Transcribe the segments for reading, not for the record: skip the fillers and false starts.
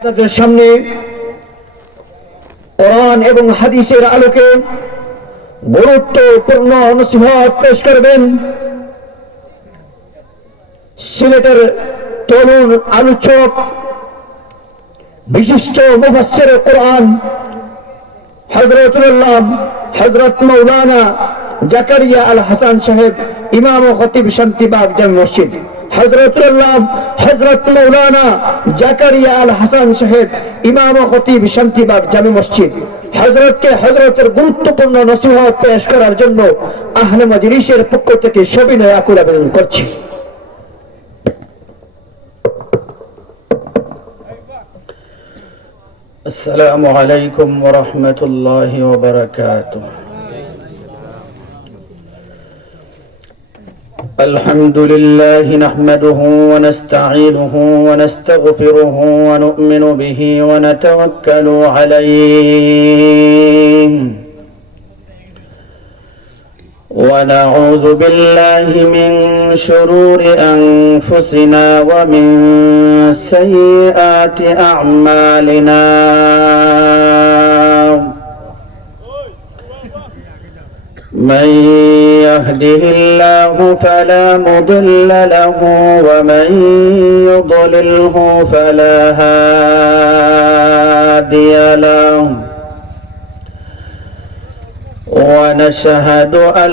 আপনাদের সামনে কোরআন এবং হাদিসের আলোকে গুরুত্বপূর্ণ নসিহত পেশ করবেন সিলেটের তরুণ আলোচক বিশিষ্ট মুফাসসির কোরআন হযরত মাওলানা জাকারিয়া আল হাসান সাহেব, ইমাম ও খতিব শান্তিবাগ জামে মসজিদ। হযরত মাওলানা জাকারিয়া আল হাসান সাহেব, ইমাম ও খতিব শান্তিবাগ জামে মসজিদ। হযরতের গুরুত্বপূর্ণ নসিহত পেশ করার জন্য আহলে মাজলিসের পক্ষ থেকে সবিনয় আকুল আবেদন করছি। السلام عليكم ورحمة الله وبركاته. الحمد لله نحمده ونستعينه ونستغفره ونؤمن به ونتوكل عليه ونعوذ بالله من شرور أنفسنا ومن سيئات أعمالنا. من يهده الله فلا مضل له ومن يضلله فلا هادي له. ونشهد أن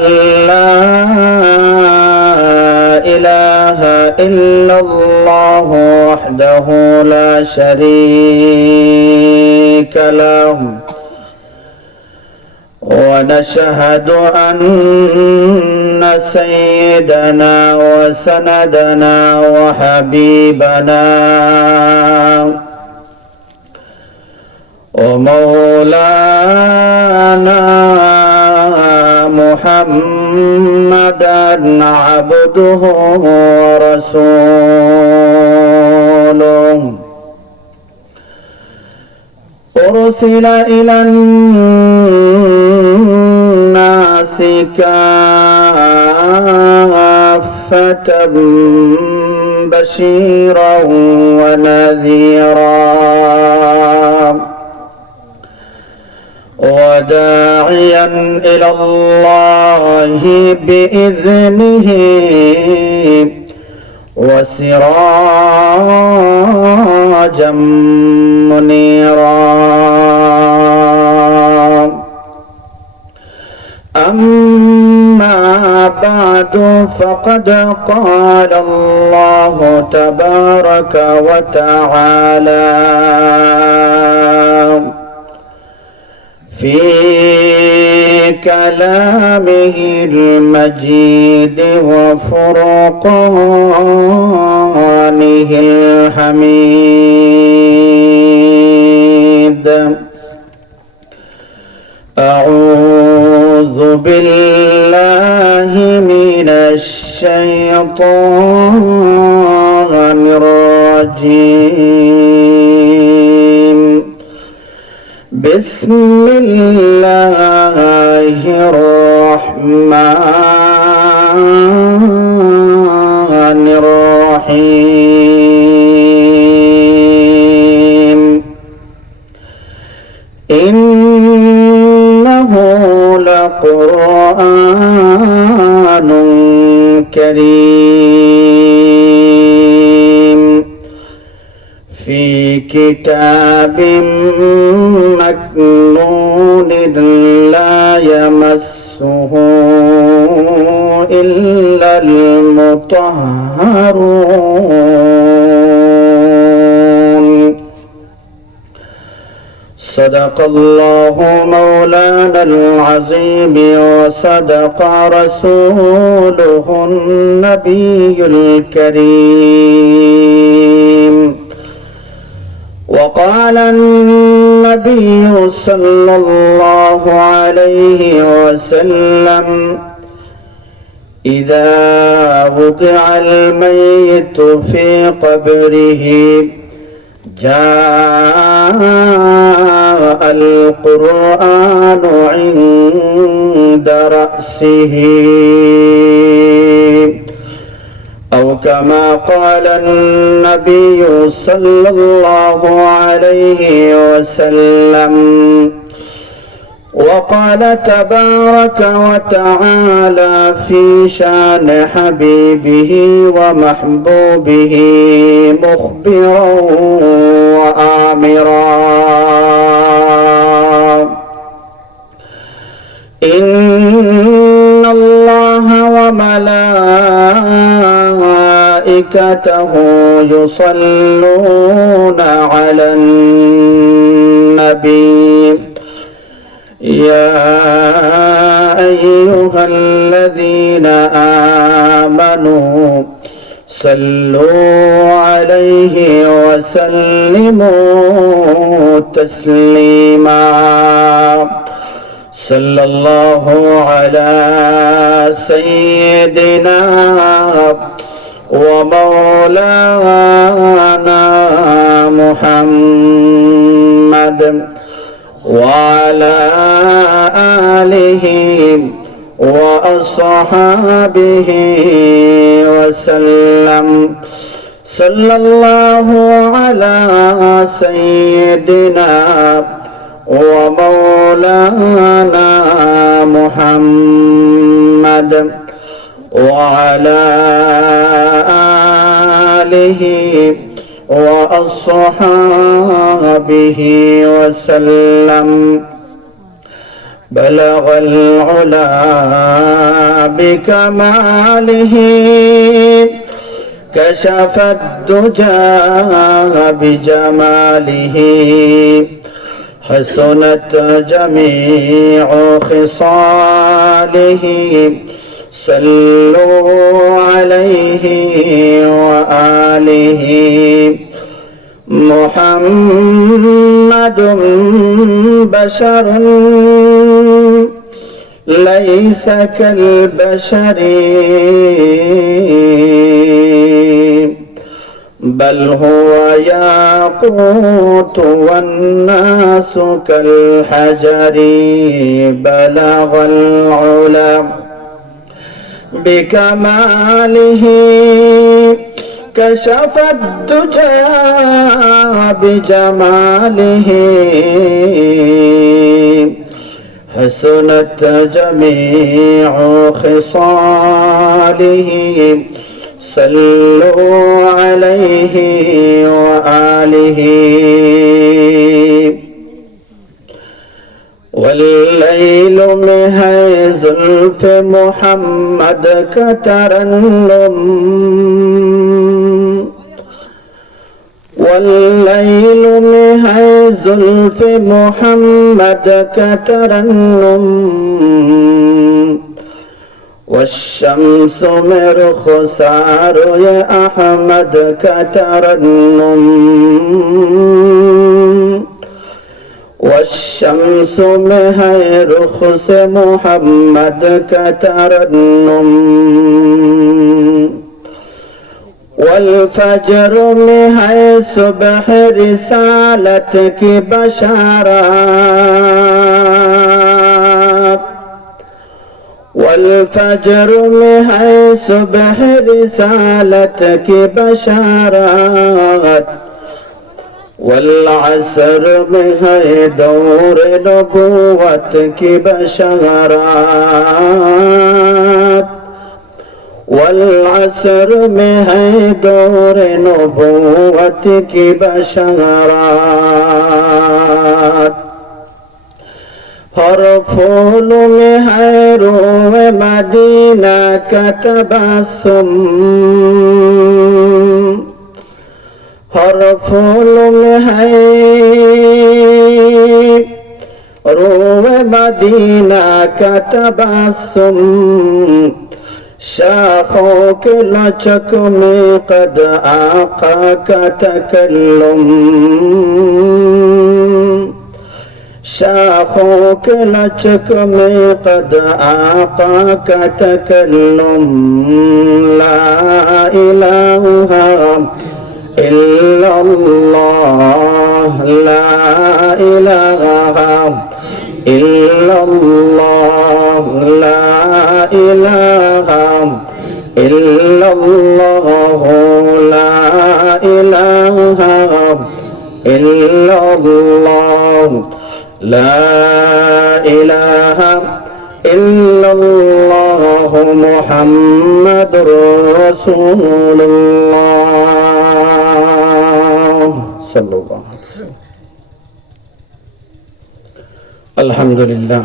لا إله إلا الله وحده لا شريك له. ونشهد أن سيدنا وسندنا وحبيبنا ومولانا محمدا عبده ورسوله أرسل إلى الناس كافة بشيرا ونذيرا وداعيا إلى الله بإذنه وسراجا منيرا. أما بعد فقد قال الله تبارك وتعالى في كلامه المجيد وفرقانه الحميد. أعوذ بالله من الشيطان الرجيم. بسم الله الرحمن الرحيم. إنه لقرآن كريم في كتاب مكنون لا يمسه إلا المطهرون. صدق الله مولانا العظيم وصدق رسوله النبي الكريم. وقال النبي صلى الله عليه وسلم إذا وضع الميت في قبره جاء القرآن عند رأسه أو كما قال النبي صلى الله عليه وسلم. وقال تبارك وتعالى في شان حبيبه ومحبوبه مخبرا وآمرا: إن الله وملائكته يصلون على النبي يا أيها الذين آمنوا صلوا عليه وسلموا تسليما. صلى الله على سيدنا ومولانا محمد وعلى آله وأصحابه وسلم. صلى الله على سيدنا ومولانا محمد وعلى آله وأصحابه وسلم. بلغ العلا بكماله كشف الدجى بجماله حسنت جميع خصاله. صلوا عليه وآله. محمد بشر ليس كالبشر بل هو ياقوت والناس كالحجر. بلغ العلا بكماله كشف الدجى بجماله حسنت جميع خصاله. صلوا عليه وآله. والليل مهي زلف محمد كترنم. والليل مهي زلف محمد كترنم. والشمس مرخصار يا أحمد كترنم. والشمس مهي رخص محمد كترنم. والفجر مهي صبح رسالتك بشارات. والفجر مهي صبح رسالتك بشارات. والعصر مهي دور نبوتك بشارات. والعصر مهي دور نبوتك بشارات. ہر پھول میں ہے روح مدینہ کا تبسم. ہر پھول میں ہے روح مدینہ کا تبسم. شاخوں کے لچک میں قد آقا کا تکلم. شاخوں کے لچک میں قد آقا کا تکلم. لا الہ الا اللہ. لا الہ الا اللہ. لا الہ ইল্লাল্লাহু লা ইলাহা ইল্লাল্লাহ লা ইলাহা ইল্লাল্লাহু মুহাম্মাদুর রাসূলুল্লাহ সাল্লাল্লাহু আলাইহি ওয়াসাল্লাম। আলহামদুলিল্লাহ।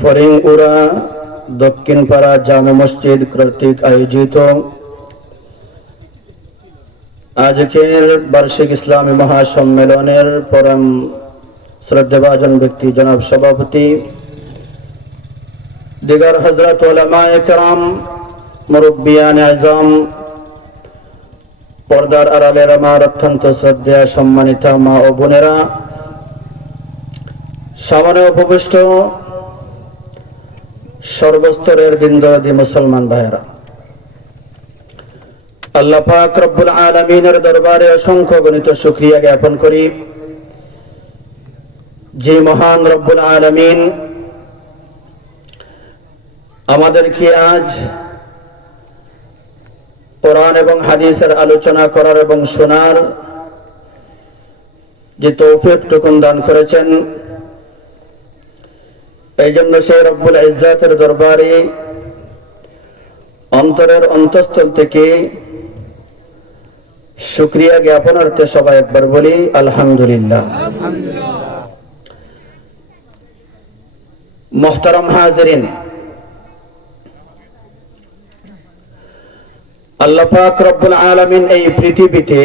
ফরিংউড়া দক্ষিণপাড়া জামে মসজিদ কর্তৃক আয়োজিত আজকের বার্ষিক ইসলামী মহাসম্মেলনের পরম শ্রদ্ধাভাজন ব্যক্তি জনাব সভাপতি দিগার হযরত উলামায়ে কেরাম, মুরব্বিয়ান আযম, পর্দার আড়ালের আমার অত্যন্ত শ্রদ্ধেয় সম্মানিত মা ও বোনেরা, সামনে উপবিষ্ট সর্বস্তরের দিনদরদি মুসলমান ভাইয়েরা, আল্লাহ পাক রব্বুল আলামিনের দরবারে অসংখ্য গণিত শুকরিয়া জ্ঞাপন করি যে মহান রব্বুল আলামিন আমাদেরকে আজ কোরআন এবং হাদিসের আলোচনা করার এবং শোনার যে তৌফিকটুকুন দান করেছেন। এই জন্য সেই রব্বুল ইজ্জাতের দরবারে অন্তরের অন্তঃস্থল থেকে শুকরিয়া জ্ঞাপনার্থে সবাই একবার বলি আলহামদুলিল্লাহ। মুহতারাম হাজিরিন, আল্লাহ পাক রব্বুল আলামিন এই পৃথিবীতে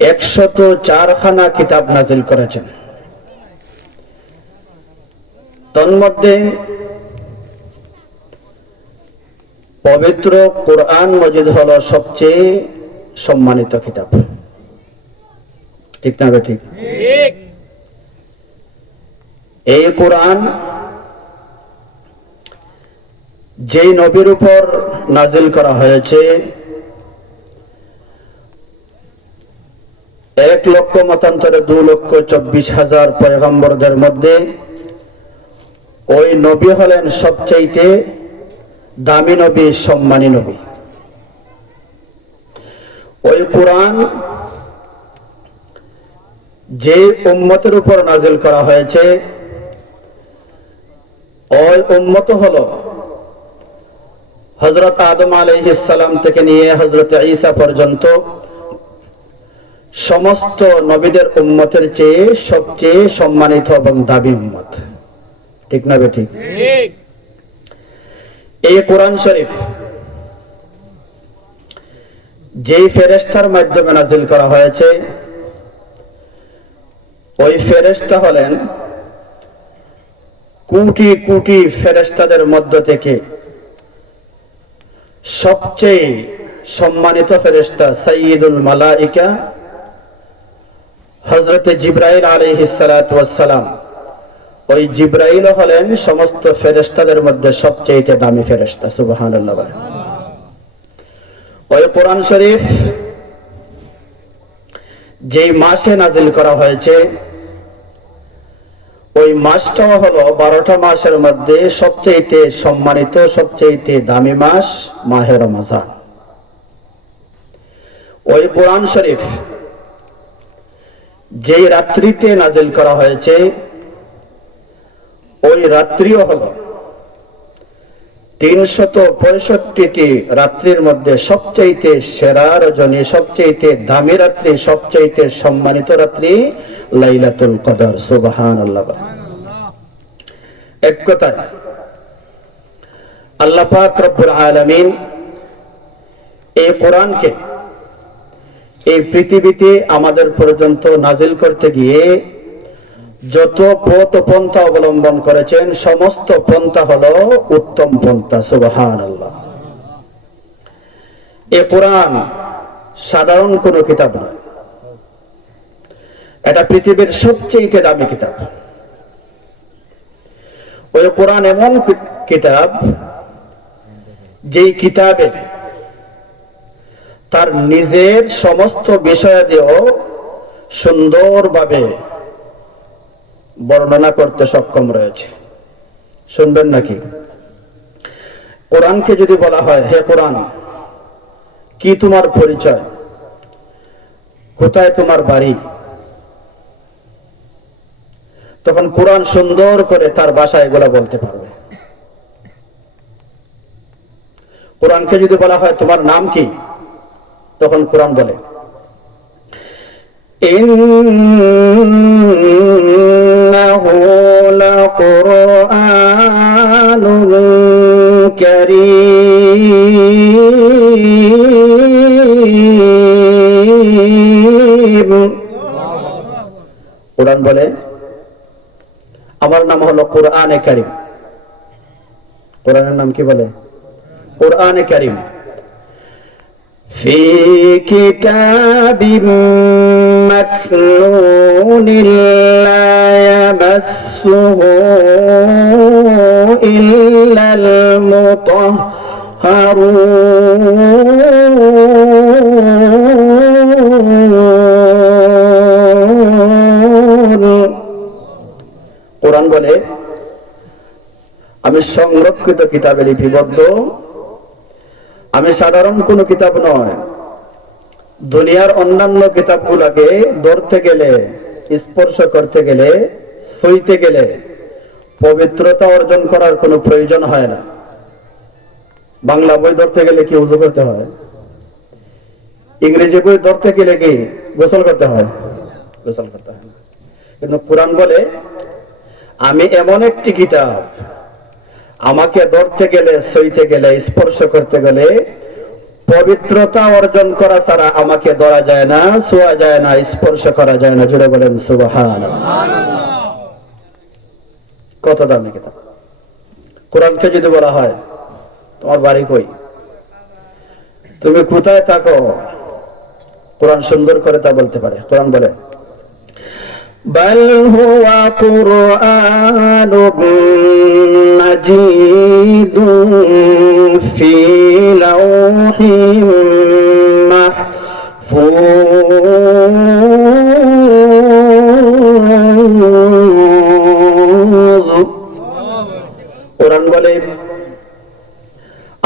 104 খানা কিতাব নাজিল করেছেন। তন্মধ্যে পবিত্র কোরআন মজিদ হলো সবচেয়ে সম্মানিত কিতাব। ঠিক না ঠিক? এই কোরআন যেই নবীর উপর নাজিল করা হয়েছে 1 লক্ষ মতান্তরে 2,24,000 পয়গম্বরদের মধ্যে ওই নবী হলেন সবচাইতে দামি নবী, সম্মানী নবী। ওই কোরআন যে উম্মতের উপর নাজিল করা হয়েছে ওই উম্মত হলো হযরত আদম আলাইহিস সালাম থেকে নিয়ে হযরত ঈসা পর্যন্ত সমস্ত নবীদের উম্মতের চেয়ে সবচেয়ে সম্মানিত এবং দামি উম্মত। ঠিক না ঠিক? এই কোরআন শরীফ যেই ফেরেশতার মাধ্যমে নাজিল করা হয়েছে ওই ফেরেশতা হলেন কোটি কোটি ফেরেশতাদের মধ্য থেকে সবচেয়ে সম্মানিত ফেরেশতা সাইয়্যিদুল মালায়েকা হযরত জিবরাইল আলাইহিস সালাতু ওয়াস সালাম। ওই জিবরাইল হলেন সমস্ত ফেরেশতাদের মধ্যে সবচেয়ে দামি ফেরেশতা। সুবহানাল্লাহ। ওই কোরআন শরীফ যেই মাসে নাজিল করা হয়েছে ওই মাসটাও হলো 12টা মাসের মধ্যে সবচেয়ে সম্মানিত, সবচেয়ে দামি মাস মাহে রমজান। ওই কোরআন শরীফ যেই রাত্রিতে নাজিল করা হয়েছে ওই রাত্রিও হলো 365টি রাত্রির মধ্যে সবচাইতে সেরা রজনী, সবচাইতে দামি রাত্রি, সবচাইতে সম্মানিত রাত্রি লাইলাতুল কদর। সুবহানাল্লাহ। এক কথায় আল্লাহ পাক রব্বুল আলামিন এই কোরআনকে এই পৃথিবীতে আমাদের পর্যন্ত নাজিল করতে গিয়ে যত পথ পন্থা অবলম্বন করেছেন সমস্ত পন্থা হলো উত্তম পন্থা। সুবহানাল্লাহ। এই কোরআন সাধারণ কোনো কিতাব নয়, এটা পৃথিবীর সবচেয়ে দামি কিতাব। ওই কোরআন এমন কিতাব যেই কিতাবে তার নিজের সমস্ত বিষয়াদিও সুন্দরভাবে বর্ণনা করতে সক্ষম রয়েছে। শুনবেন নাকি? কোরআনকে যদি বলা হয়, হে কোরআন, কি তোমার পরিচয়, কোথায় তোমার বাড়ি, তখন কোরআন সুন্দর করে তার ভাষায় এগুলা বলতে পারবে। কোরআনকে যদি বলা হয় তোমার নাম কি, তখন কোরআন বলে ইন্নাহু লাকুরআনুন কারীম। কোরআন বলে আমার নাম হলো কুরআনে কারীম। কোরআনের নাম কি বলে? কুরআনে কারীম। ফি কিতাবিম মাকনুনিন লা ইয়ামাসসুহু ইল্লাল মুতাহহারুন। কোরআন বলে আমি সংরক্ষিত কিতাবে লিপিবদ্ধ, আমি সাধারণ কোন কিতাব নয়। দুনিয়ার অন্যান্য কিতাবগুলোকে ধরতে গেলে, স্পর্শ করতে গেলে, ছুঁইতে গেলে পবিত্রতা অর্জন করার কোনো প্রয়োজন হয় না। বাংলা বই ধরতে গেলে কি উযু করতে হয়? ইংরেজি বই ধরতে গেলে কি গোসল করতে হয়? গোসল করতে হয় না। কিন্তু কোরআন বলে আমি এমন একটি কিতাব, আমাকে ধরতে গেলে, ছুঁইতে গেলে, স্পর্শ করতে গেলে পবিত্রতা অর্জন করা ছাড়া আমাকে ধরা যায় না, ছোঁয়া যায় না, স্পর্শ করা যায় না। জুড়ে বলেন সুবহানাল্লাহ। কত দামি কিতাব! কোরআনকে যদি বলা হয় তোমার বাড়ি কই, তুমি কোথায় থাকো, কোরআন সুন্দর করে তা বলতে পারে। কোরআন বলে بل هو قرآن مجيد في لوح محفوظ। কোরআন বলে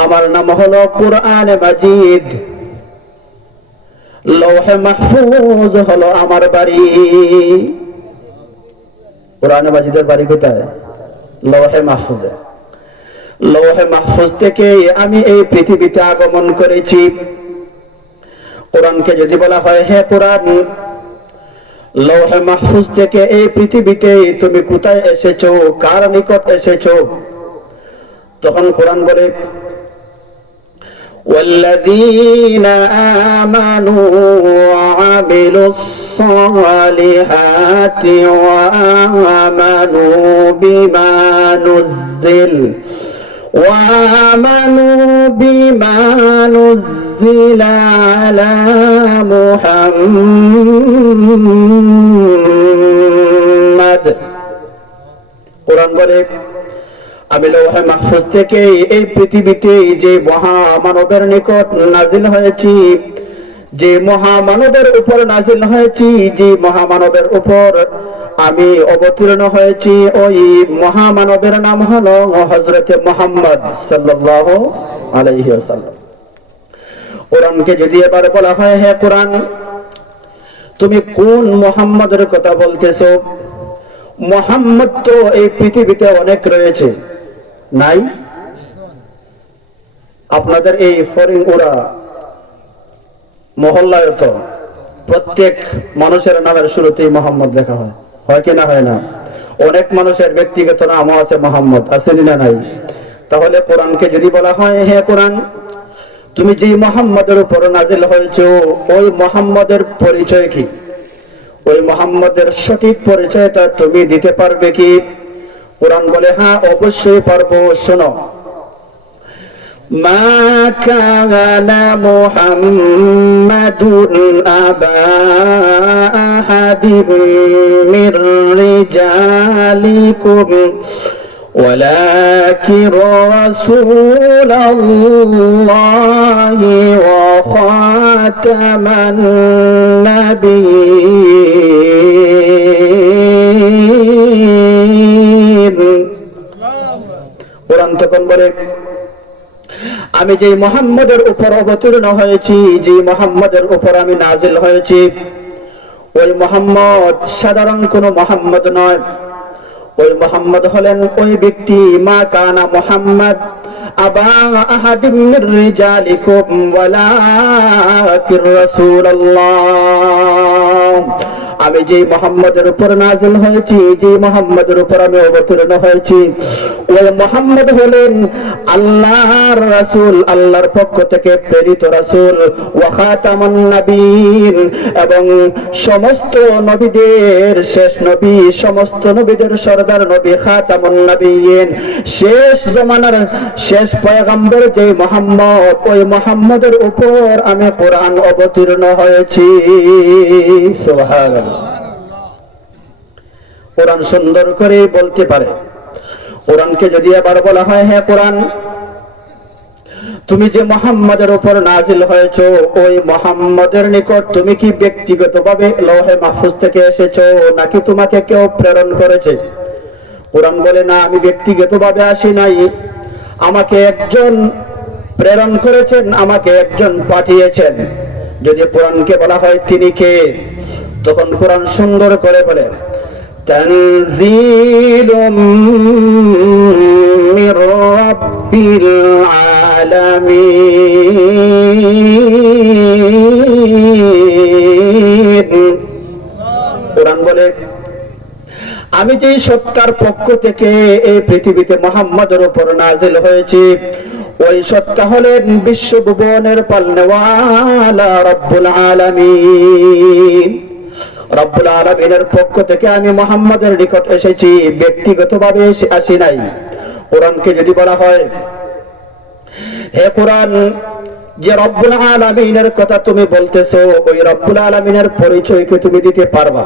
আমার নাম হলো কুরআনে মাজিদ, লৌহে মাহফুজ হলো আমার বাড়ি। কোরআনে মাজিদের বাড়ি কোথায়? লৌহে মাহফুজে। লৌহে মাহফুজ থেকে আমি এই পৃথিবীতে আগমন করেছি। কোরআনকে যদি বলা হয় হে কোরআন, লৌহে মাহফুজ থেকে এই পৃথিবীতে তুমি কোথায় এসেছো, কার নিকট এসেছো, তখন কোরআন বলে والذين آمنوا وعملوا الصالحات وآمنوا بما نزل على محمد। কোরআন বলে আমি লৌহে মাহফুজ থেকে এই পৃথিবীতে যে মহামানবের নিকট নাজিল হয়েছি, যে মহামানবের উপর নাজিল হয়েছি, যে মহামানবের উপর আমি অবতীর্ণ হয়েছি, ওই মহামানবের নাম হলো হযরতে মুহাম্মদ সাল্লাল্লাহু আলাইহি ওয়াসাল্লাম। কোরআনকে যদি এবার বলা হয় হে কোরআন, তুমি কোন মুহাম্মদের কথা বলতেছো? মুহাম্মদ তো এই পৃথিবীতে অনেক রয়েছে, নাই? আপনাদের এই ফরিংউরা মহল্লায় তো প্রত্যেক মানুষের নামের শুরুতেই মোহাম্মদ লেখা হয়, হয় কি না হয় না? অনেক মানুষের ব্যক্তিগত নামও আছে মোহাম্মদ, আছে না নাই? তাহলে কোরআনকে যদি বলা হয় হে কোরআন, তুমি যে মুহাম্মদের উপর নাজিল হয়েছো, ওই মুহাম্মদের পরিচয় কি? ওই মুহাম্মদের সঠিক পরিচয়টা তুমি দিতে পারবে কি? কোরআন বলে হ্যাঁ, অবশ্যই পারবো। শোনো, মা কানা মুহাম্মাদুন আবা আহাদিম মির রিজালিকুম ولكن رسول الله وخاتم النبيين। তখন বলে, আমি যে মুহাম্মদের উপর অবতীর্ণ হয়েছি, যে মুহাম্মদের উপর আমি নাজিল হয়েছি, ওই মুহাম্মদ সাধারণ কোন মুহাম্মদ নয়। ওই মুহাম্মদ হলেন ওই ব্যক্তি, মা কানা মুহাম্মদ আবা আহাদিম মির রিজালিকুম ওয়ালাকির রাসূলুল্লাহ। আমি যে মুহাম্মদের উপর নাজিল হয়েছি, যে মুহাম্মদের উপর আমি অবতীর্ণ হয়েছি, ওই মুহাম্মদ হলেন আল্লাহর রাসূল, আল্লাহর পক্ষ থেকে প্রেরিত রাসূল, ওয়া খাতামুন নবীন, এবং সমস্ত নবীদের শেষ নবী, সমস্ত নবীদের সরদার নবী, খাতামুন নবীন, শেষ জামানার শেষ পয়গম্বর যে মুহাম্মদ, ওই মুহাম্মদের উপর আমি কোরআন অবতীর্ণ হয়েছি। সুবহানাল্লাহ। কোরআন সুন্দর করে বলতে পারে। কোরআনকে যদি আবার বলা হয়, হ্যাঁ কোরআন, তুমি যে মুহাম্মাদের উপর নাজিল হয়েছো, ওই মুহাম্মাদের নিকট তুমি কি ব্যক্তিগতভাবে লৌহে মাহফুজ থেকে এসেছো, নাকি তোমাকে কেউ প্রেরণ করেছে? কোরআন বলে, না, আমি ব্যক্তিগতভাবে আসি নাই, আমাকে একজন প্রেরণ করেছেন, আমাকে একজন পাঠিয়েছেন। যদি কোরআনকে বলা হয় তিনি কে, তখন কোরআন সুন্দর করে বলে, তানজিলুম মির রাব্বিল আলামিন। কোরআন বলে, আমি যে সত্তার পক্ষ থেকে এই পৃথিবীতে মুহাম্মাদের উপর নাজিল হয়েছি, ওই সত্তা হলেন বিশ্বভুবনের পালনেওয়ালা রব্বুল আলামিন। রব্বুল আলামিনের পক্ষ থেকে আমি মুহাম্মাদের নিকট এসেছি, ব্যক্তিগতভাবে আসি নাই। কোরআনকে যদি বলা হয়, হে কোরআন, যে রব্বুল আলামিনের কথা তুমি বলতেছো, ওই রব্বুল আলামিনের পরিচয় কি তুমি দিতে পারবা?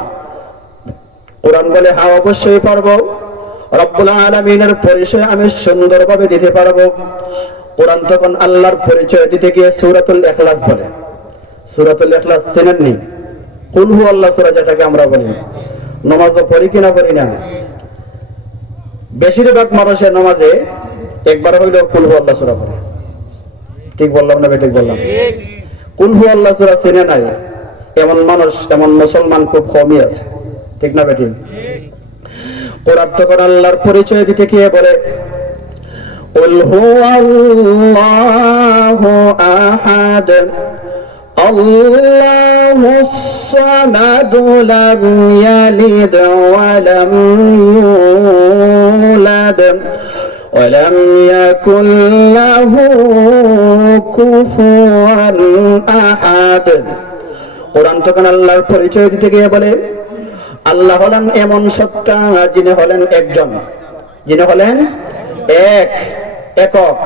কোরআন বলে, হ্যাঁ অবশ্যই পারবো, রব্বুল আলামিনের পরিচয় আমি সুন্দরভাবে দিতে পারবো। কোরআন তখন আল্লাহর পরিচয় দিতে গিয়ে সূরাতুল ইখলাস বলে। সূরাতুল ইখলাস চেনেননি? কুল হু আল্লাহ সূরা যেটাকে আমরা বলি। নামাজও পড়ি কিনা পড়ি না, বেশিরভাগ মানুষের নামাজে একবার হইলেও কুল হু আল্লাহ সূরা পড়ে। ঠিক বললাম না ঠিক বললাম? কুল হু আল্লাহ সূরা চেনে নাই এমন মানুষ, এমন মুসলমান খুব কমই আছে। ঠিক না বেটি? কোরআন তখন আল্লাহর পরিচয় দিতে গিয়ে বলে, কুল হুয়াল্লাহু আহাদ আল্লাহুস সামাদ লাম ইয়ালিদ ওয়া লাম ইউলাদ ওয়া লাম ইয়াকুল লাহু কুফুয়ান আহাদ। কোরআন তখন আল্লাহর পরিচয় দিতে গিয়ে বলে, আল্লাহ হলেন এমন সত্তা, যিনি হলেন একজন, যিনি হলেন একক,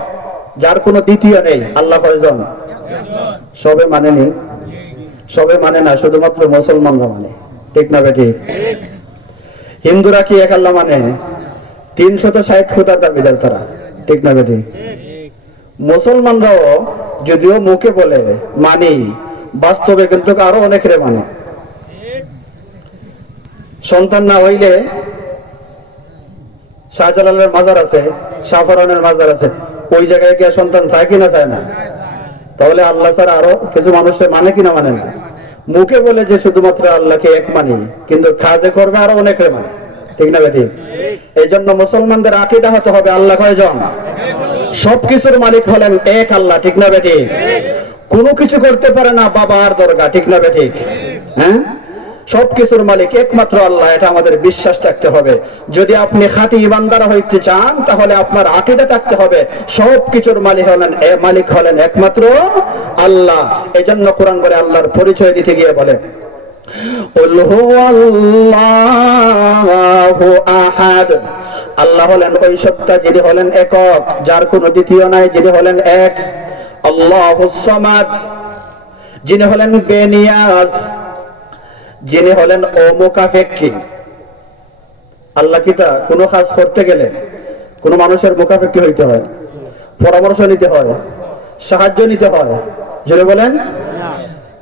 যার কোনো দ্বিতীয় নেই। আল্লাহ কয়জন? সবে মানেনি, সবে মানে না, শুধুমাত্র মুসলমানরা মানে। ঠিক না বেটি? হিন্দুরা কি এক আল্লাহ মানে? 360 খোদার দাবিদার তারা। ঠিক না বেটি? মুসলমানরাও যদিও মুখে বলে মানি, বাস্তবে কিন্তু আরো অনেকের মানে। সন্তান না হইলে শাহজালালের মাজার আছে, শাহফরানের মাজার আছে, ওই জায়গায় গিয়ে সন্তান চায় কিনা চায় না? তাহলে আল্লাহ ছাড়া আরো কিছু মানুষের মানে কিনা মানে না। মুখে বলে যে শুধুমাত্র আল্লাহকে এক মানি, কিন্তু কাজে করবে আরো অনেকের মানে। ঠিক না বেটি? এই জন্য মুসলমানদের আকীদা হতে হবে আল্লাহ কয়জন? সবকিছুর মালিক হলেন এক আল্লাহ। ঠিক না বেটি? কোনো কিছু করতে পারে না বাবা আর দরগা। ঠিক না বেটি? হ্যাঁ, সবকিছুর মালিক একমাত্র আল্লাহ, এটা আমাদের বিশ্বাস থাকতে হবে। যদি আপনি খাঁটি ইমানদার হইতে চান, তাহলে আপনার আকীদা থাকতে হবে সবকিছুর মালিক হলেন একমাত্র আল্লাহ। এই জন্য কোরআন বলে, আল্লাহর পরিচয় দিতে গিয়ে বলে, কুল হুয়াল্লাহু আহাদ। আল্লাহ হলেন ওই সত্তা, যিনি হলেন একক, যার কোনো দ্বিতীয় নাই, যিনি হলেন এক। আল্লাহুস সামাদ, যিনি হলেন বেনিয়াজ, যিনি হলেন অমুখাপেক্ষী। আল্লাহ কিতা কোনো কাজ করতে গেলে কোনো মানুষের মুখাপেক্ষী হইতে হয়, পরামর্শ নিতে হয়, সাহায্য নিতে হয়। জোরে বলেন?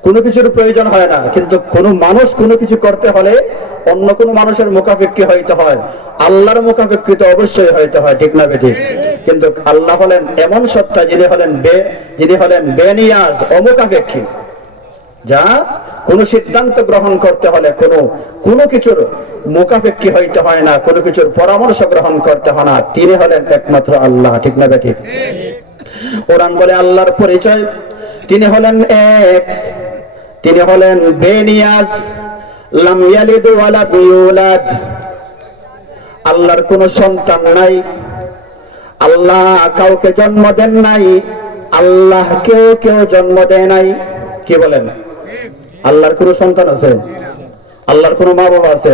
কোনো কিছুর প্রয়োজন হয় না, কিন্তু কোনো মানুষ কোনো কিছু করতে হলে অন্য কোন মানুষের মুখাপেক্ষী হইতে হয়, আল্লাহর মুখাপেক্ষী তো অবশ্যই হইতে হয়, ঠিক না বেঠিক? কিন্তু আল্লাহ হলেন এমন সত্তা যিনি হলেন বেনিয়াজ, অমুখাপেক্ষী, যা কোন সিদ্ধান্ত গ্রহণ করতে হলে কোনো কিছুর মুখাপেক্ষী হইতে হয় না, কোনো কিছুর পরামর্শ গ্রহণ করতে হয় না। তিনি হলেন একমাত্র আল্লাহ, ঠিক না বেঠিক? কোরআন বলে আল্লাহর পরিচয়, তিনি হলেন এক, তিনি হলেন বেনিয়াজ, লাম ইয়ালিদ ওয়া লাম ইউলাদ, আল্লাহর কোনো সন্তান নাই, আল্লাহ কাউকে জন্ম দেন নাই, আল্লাহকেও কেউ জন্ম দেয় নাই। কি বলেন? আল্লাহর কোনো সন্তান আছে? আল্লাহর কোনো মা বাবা আছে?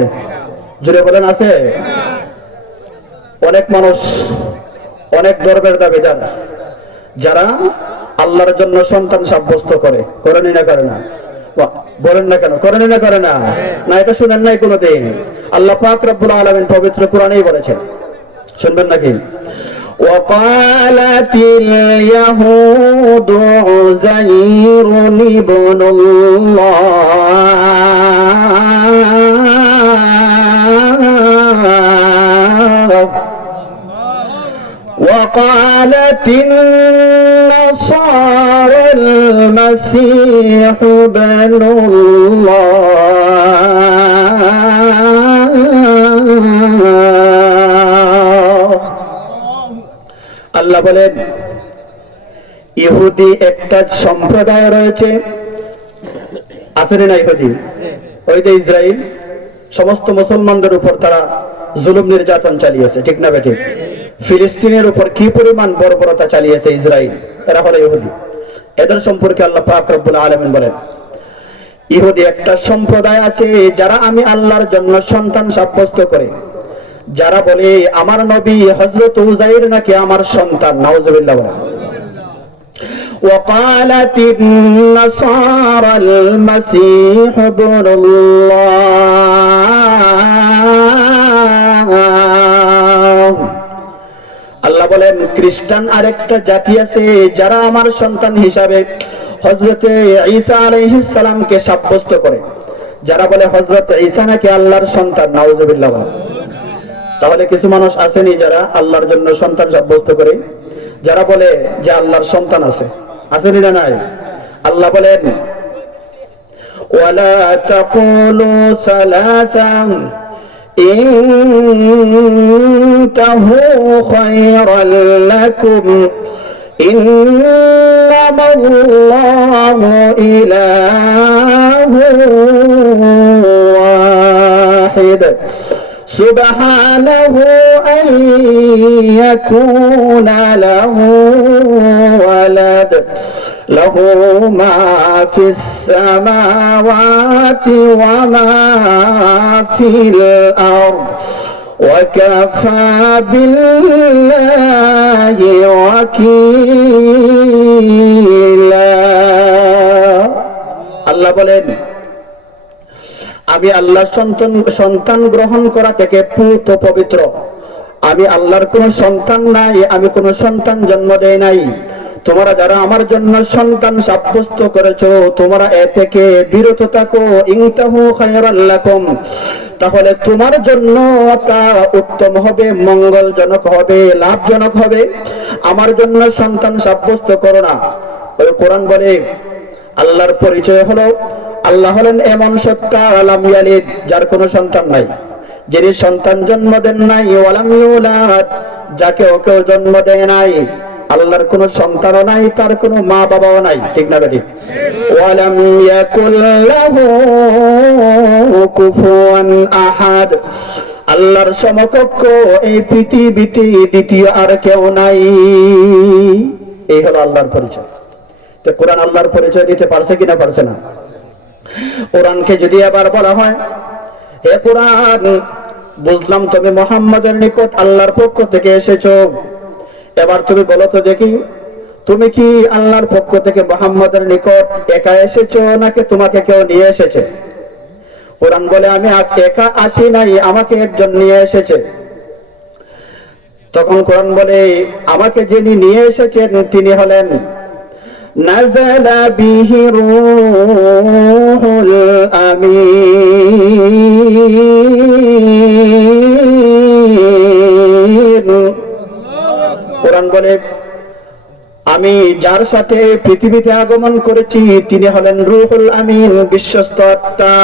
জুড়ে বলেন আছে? অনেক মানুষ, অনেক ধর্মের দাবিদার, যারা আল্লাহর জন্য সন্তান সাব্যস্ত করেনি না, করে না? বলেন না কেন করেনি না, করে না? না এটা শুনেন নাই কোনোদিন? আল্লাহ পাক রব্বুল আলামিন পবিত্র কোরআনেই বলেছেন, শুনবেন নাকি? وقالت اليهود عزير ابن الله وقالت النصارى المسيح ابن الله। আল্লাহ বলেন ইহুদি একটা সম্প্রদায় রয়েছে, আছে না ইহুদি? ওই যে ইসরায়েল, সমস্ত মুসলমানদের উপর তারা জুলুম নির্যাতন চালিয়েছে, ঠিক না বেঠিক? ফিলিস্তিনের উপর কি পরিমাণ বর্বরতা চালিয়েছে ইসরায়েল, এরা হলো ইহুদি। এদের সম্পর্কে আল্লাহ পাক রব্বুল আলামিন বলেন ইহুদি একটা সম্প্রদায় আছে যারা আমি আল্লাহর জন্য সন্তান সাব্যস্ত করে, যারা বলে আমার নবী হযরত উযাইর নাকি আমার সন্তান, নাউযুবিল্লাহ বলেন। وقالت النصارى المسيح ابن الله। আল্লাহ বলেন খ্রিস্টান আরেকটা জাতি আছে যারা আমার সন্তান হিসাবে হযরতে ঈসা আলাইহিস সালামকে সাব্যস্ত করে, যারা বলে হযরত ঈসা নাকি আল্লাহর সন্তান, নাউযুবিল্লাহ। তাহলে কিছু মানুষ আসেনি যারা আল্লাহর জন্য সন্তান সাব্যস্ত করে, যারা বলে যে আল্লাহর সন্তান আছে, আসেনি না নাই? আল্লাহ বলেন ওয়ালা তাকুলু সালাসান ইনতাহু খায়রাল লাকুম ইন্নামাল্লাহু ইলাহু ওয়াহিদ سبحانه أن يكون له ولد له ما في السماوات وما في الأرض وكفى بالله وكيلا। الله বলেন আমি আল্লাহর সন্তান গ্রহণ করা থেকে পুত পবিত্র, আমি আল্লাহর কোন সন্তান নাই, আমি কোন সন্তান জন্ম দেই নাই। তোমরা যারা আমার জন্য সন্তান সাব্যস্ত করেছো, তোমরা এ থেকে বিরত থাকো। ইনতাহু খায়রাল লাকুম, তাহলে তোমার জন্য তা উত্তম হবে, মঙ্গলজনক হবে, লাভজনক হবে। আমার জন্য সন্তান সাব্যস্ত করো না। ওই কোরআন বলে আল্লাহর পরিচয় হলো আল্লাহ হলেন এমন সত্তা লাম ইয়ালিদ, যার কোনো সন্তান নাই, যিনি সন্তান জন্ম দেন নাই, ওয়ালাম ইউলাদ, যাকে কেউ জন্ম দেয় নাই। আল্লাহর কোনো সন্তানও নাই, তার কোনো মা বাবাও নাই, ঠিক না বেঠিক? ওয়ালাম ইয়াকুল লাহু কুফুয়ান আহাদ, আল্লাহর সমকক্ষ এই পৃথিবীতে দ্বিতীয় আর কেউ নাই। এই হলো আল্লাহর পরিচয়। তো কোরআন আল্লাহর পরিচয় দিতে পারছে কিনা? পারছে না। কোরআনকে যদি আবার বলা হয় হে কোরআন, বুঝলাম তুমি মুহাম্মাদের নিকট আল্লাহর পক্ষ থেকে এসেছো, এবার তুমি বলো তো দেখি, তুমি কি আল্লাহর পক্ষ থেকে মুহাম্মাদের নিকট একা এসেছো নাকি তোমাকে কেউ নিয়ে এসেছে? কোরআন বলে আমি একা আসি নাই, আমাকে একজন নিয়ে এসেছে। তখন কোরআন বলে আমাকে যিনি নিয়ে এসেছেন তিনি হলেন নাযালা বিহি রূহুল আমিন। কোরআন বলে, আমি যার সাথে পৃথিবীতে আগমন করেছি তিনি হলেন রূহুল আমিন, বিশ্বস্ত আত্মা,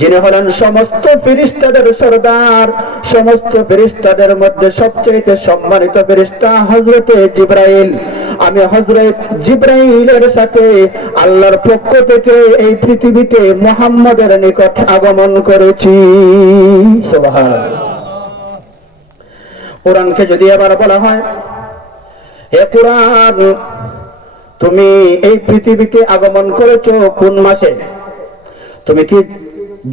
যিনি হলেন সমস্ত ফেরেশতাদের সরদার। সমস্ত ফেরেশতাদের মধ্যে সবচেয়ে সম্মানিত ফেরেশতা হযরতে জিবরাইল। আমি হযরত জিবরাইলের সাথে আল্লাহর পক্ষ থেকে এই পৃথিবীতে মুহাম্মদের নিকট আগমন করেছি। সুবহানাল্লাহ। কোরআনকে যদি আবার বলা হয়, হে কোরআন, তুমি এই পৃথিবীতে আগমন করেছো কোন মাসে? তুমি কি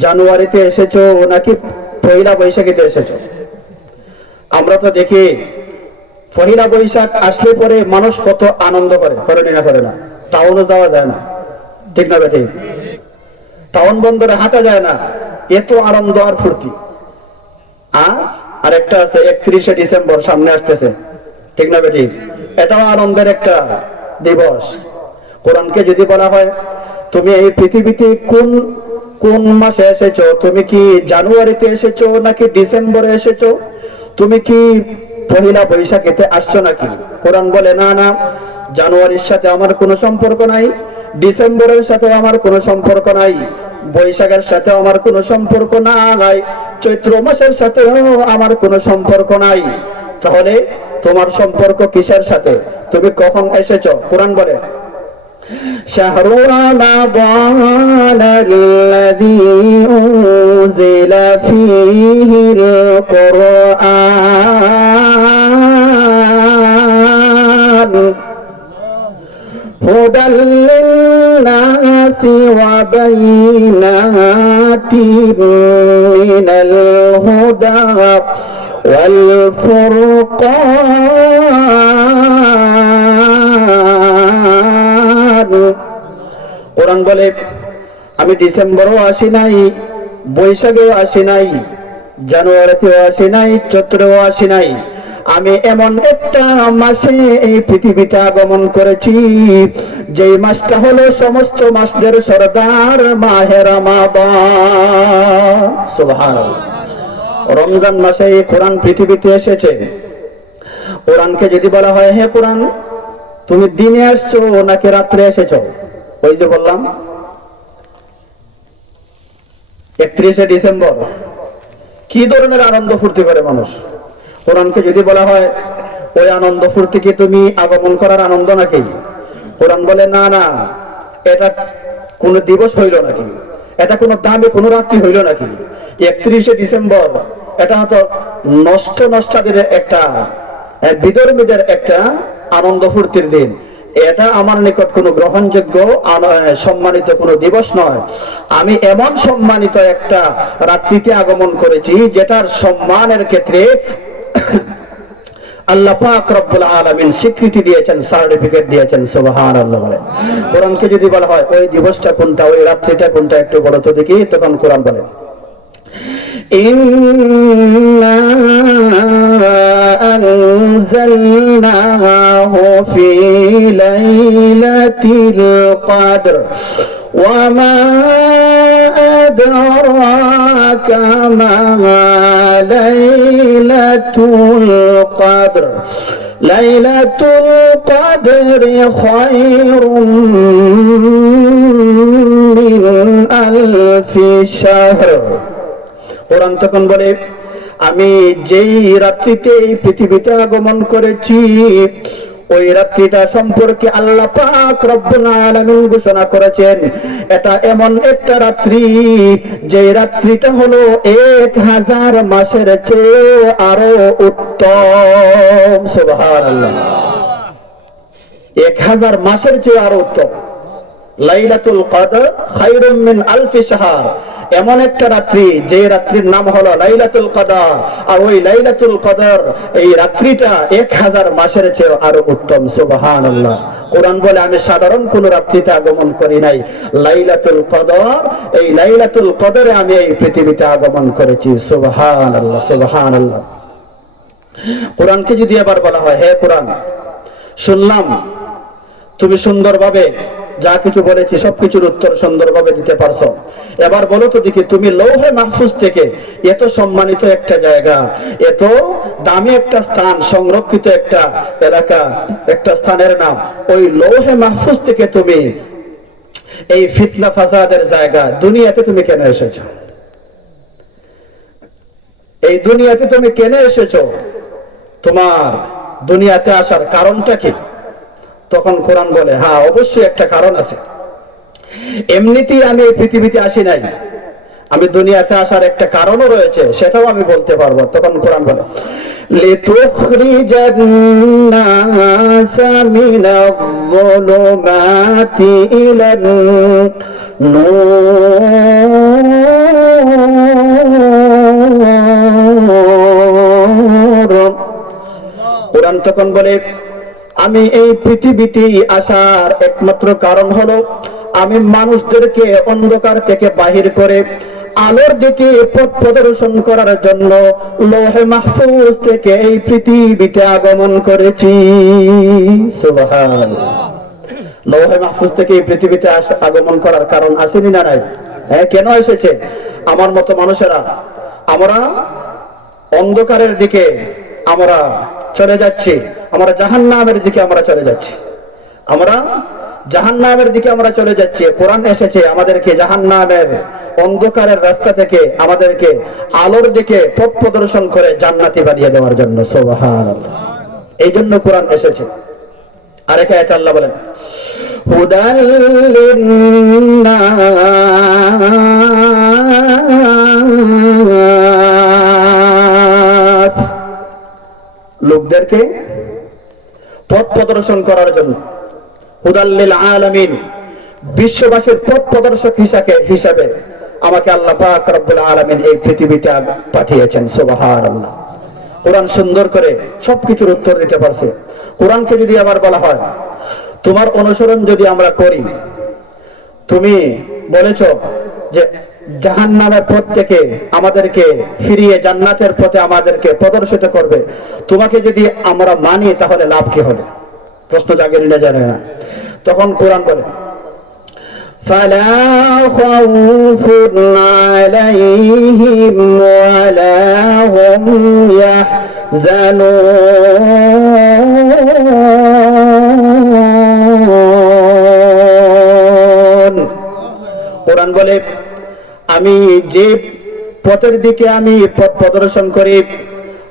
জানুয়ারিতে এসেছো নাকি পয়লা বৈশাখীতে এসেছো? আমরা তো দেখি পয়লা বৈশাখ আসলে পরে মানুষ কত আনন্দ করে, করে না? টাউনে যাওয়া যায় না, ঠিক না বেঠিক? টাউন বন্দরে হাঁটা যায় না, এত আনন্দ আর ফুর্তি। আর একটা আছে 31শে ডিসেম্বর সামনে আসতেছে, ঠিক না বেঠিক? এটাও আনন্দের একটা দিবস। কোরআনকে যদি বলা হয় তুমি এই পৃথিবীতে কোন কোন মাসে এসেছো, তুমি কি জানুয়ারিতে এসেছো নাকি ডিসেম্বরে এসেছো? তুমি কি পহেলা বৈশাখীতে আসছো নাকি? কোরআন বলে, না না, জানুয়ারির সাথে আমার কোনো সম্পর্ক নাই, ডিসেম্বরের সাথে আমার কোনো সম্পর্ক নাই, বৈশাখের সাথে আমার কোনো সম্পর্ক নাই, চৈত্র মাসের সাথেও আমার কোনো সম্পর্ক নাই। তাহলে তোমার সম্পর্ক কিসের সাথে? তুমি কখন এসেছো? কোরআন বলে, شهر رمضان الذي أنزل فيه القرآن هدى للناس وبينات من الهدى والفرقان। কোরআন বলে, আমি ডিসেম্বরও আসি নাই, বৈশাখেও আসি নাই, জানুয়ারিতেও আসি নাই, চৈত্রেও আসি নাই, আমি এমন একটা মাসে এই পৃথিবীতে আগমন করেছি যেই মাসটা হলো সমস্ত মাসদের সরদার, মাহে রমাদান। সুবহানাল্লাহ। রমজান মাসে এই কোরআন পৃথিবীতে এসেছে। কোরআনকে যদি বলা হয়, হে কোরআন, তুমি দিনে আসছো নাকি রাত্রে এসেছো? ওই যে বললাম 31শে ডিসেম্বর কি ধরনের আনন্দ ফুর্তি করে মানুষ। কোরআনকে যদি বলা হয় ওই আনন্দ ফুর্তি কি তুমি আগমন করার আনন্দ নাকি? কোরআন বলে, না না, এটা কোন দিবস হইল নাকি, এটা কোন দামে কোন রাত্রি হইল নাকি? 31শে ডিসেম্বর এটা হয়তো নষ্টাদের একটা, বিধর্মীদের একটা আনন্দ ফুর্তির দিন। এটা আমার নিকট কোনো গ্রহণযোগ্য সম্মানিত কোনো দিবস নয়। আমি এমন সম্মানিত একটা রাত্রিতে আগমন করেছি যেটার সম্মানের ক্ষেত্রে আল্লাহ পাক রব্বুল আলামিন স্বীকৃতি দিয়েছেন, সার্টিফিকেট দিয়েছেন। সুবহানাল্লাহ। বলে, কোরআনকে যদি বলা হয় ওই দিবসটা কোনটা, ওই রাত্রিটা কোনটা, একটু বলো তো দেখি। তখন কোরআন বলে, ইন্না আনজালনাহু ফি লাইলাতিল কদর ওয়া মা আদরাকা মা লাইলাতুল কদর লাইলাতুল কদরি খায়রুম মিন আলফি শাহর। কোরআন তখন বলে, আমি যেই রাত্রিতে এই পৃথিবীতে আগমন করেছি ওই রাত্রিটা সম্পর্কে আল্লাহ পাক রব্বুল আলামিন ঘোষণা করেছেন এটা এমন একটা রাত্রি যে রাত্রিটা হলো 1000 মাসের চেয়ে আরো উত্তম। সুবহানাল্লাহ। 1000 মাসের চেয়ে আরো উত্তম। লাইলাতুল কদর খায়রুম মিন আলফি শাহর, এমন একটা রাত্রি যে রাত্রির নাম হলো লাইলাতুল কদর, আর ওই লাইলাতুল কদর এই রাত্রিটা 1000 মাসের চেয়ে আরো উত্তম। সুবহানাল্লাহ। কোরআন বলে, আমি সাধারণ কোন রাত্রিতে আগমন করি নাই, লাইলাতুল কদর, এই লাইলাতুল কদরে আমি এই পৃথিবীতে আগমন করেছি। সুবহানাল্লাহ, সুবহানাল্লাহ। কোরআনকে যদি আবার বলা হয়, হে কোরআন, শুনলাম তুমি সুন্দরভাবে যা কিছু বলেছি সবকিছুর উত্তর সুন্দরভাবে দিতে পারছো। এবার বলো তো দেখি, তুমি লৌহে মাহফুজ থেকে এত সম্মানিত একটা জায়গা, এত দামি একটা স্থান, সংরক্ষিত একটা এলাকা, একটা স্থানের নাম, ওই লৌহে মাহফুজ থেকে তুমি এই ফিতনা ফাসাদের জায়গা দুনিয়াতে তুমি কেন এসেছো? এই দুনিয়াতে তুমি কেন এসেছো? তোমার দুনিয়াতে আসার কারণটা কি? তখন কোরআন বলে, হ্যাঁ অবশ্যই একটা কারণ আছে। এমনিতেই আমি এই পৃথিবীতে আসি নাই, আমি দুনিয়াতে আসার একটা কারণও রয়েছে, সেটাও আমি বলতে পারবো। তখন কোরআন বলে, লিতুখরিজান নাসা মিনাজ-যুলুমাতি ইলান নূর। কোরআন তখন বলে, আমি এই পৃথিবীতে আসার একমাত্র কারণ হলো আমি মানুষদেরকে অন্ধকার থেকে বাহির করে আলোর দিকে পথ প্রদর্শন করার জন্য লৌহে মাহফুজ থেকে এই পৃথিবীতে আগমন করেছি। সুবহানাল্লাহ। লৌহে মাহফুজ থেকে এই পৃথিবীতে আগমন করার কারণ আসেনি না নাই? হ্যাঁ, কেন এসেছে? আমার মতো মানুষেরা আমরা অন্ধকারের দিকে আমরা চলে যাচ্ছি, আমরা জাহান্নামের দিকে আমরা চলে যাচ্ছি, আমরা জাহান্নামের দিকে আমরা চলে যাচ্ছি। কোরআন এসেছে আমাদেরকে জাহান্নামের অন্ধকারের রাস্তা থেকে আমাদেরকে আলোর দিকে পথ প্রদর্শন করে জান্নাতি বানিয়ে দেওয়ার জন্য। সুবহানাল্লাহ। এই জন্য কোরআন এসেছে। আরেক আয়াতে আল্লাহ বলেন, হুদাল লিন্নাস, লোকদেরকে পথ প্রদর্শন করার জন্য। হুদাল লিল আলামিন, বিশ্ববাসীর পথ প্রদর্শক হিসাবে আমাকে আল্লাহ পাক রব্বুল আলামিন এই পৃথিবীতে পাঠিয়েছেন। সুবহানাল্লাহ। কোরআন সুন্দর করে সবকিছুর উত্তর দিতে পারছে। কোরআনকে যদি আবার বলা হয়, তোমার অনুসরণ যদি আমরা করি, তুমি বলেছো যে জাহান্নামের পথ থেকে আমাদেরকে ফিরিয়ে জান্নাতের পথে আমাদেরকে প্রদর্শিত করবে, তোমাকে যদি আমরা মানি তাহলে লাভ কি হবে? প্রশ্ন জাগে না, জানে না। তখন কোরআন বলে, ফালা খাউফুন আলাইহিম ওয়ালা হুম ইয়াহজানুন। কোরআন বলে, আমি যে পথের দিকে আমি পথ প্রদর্শন করি,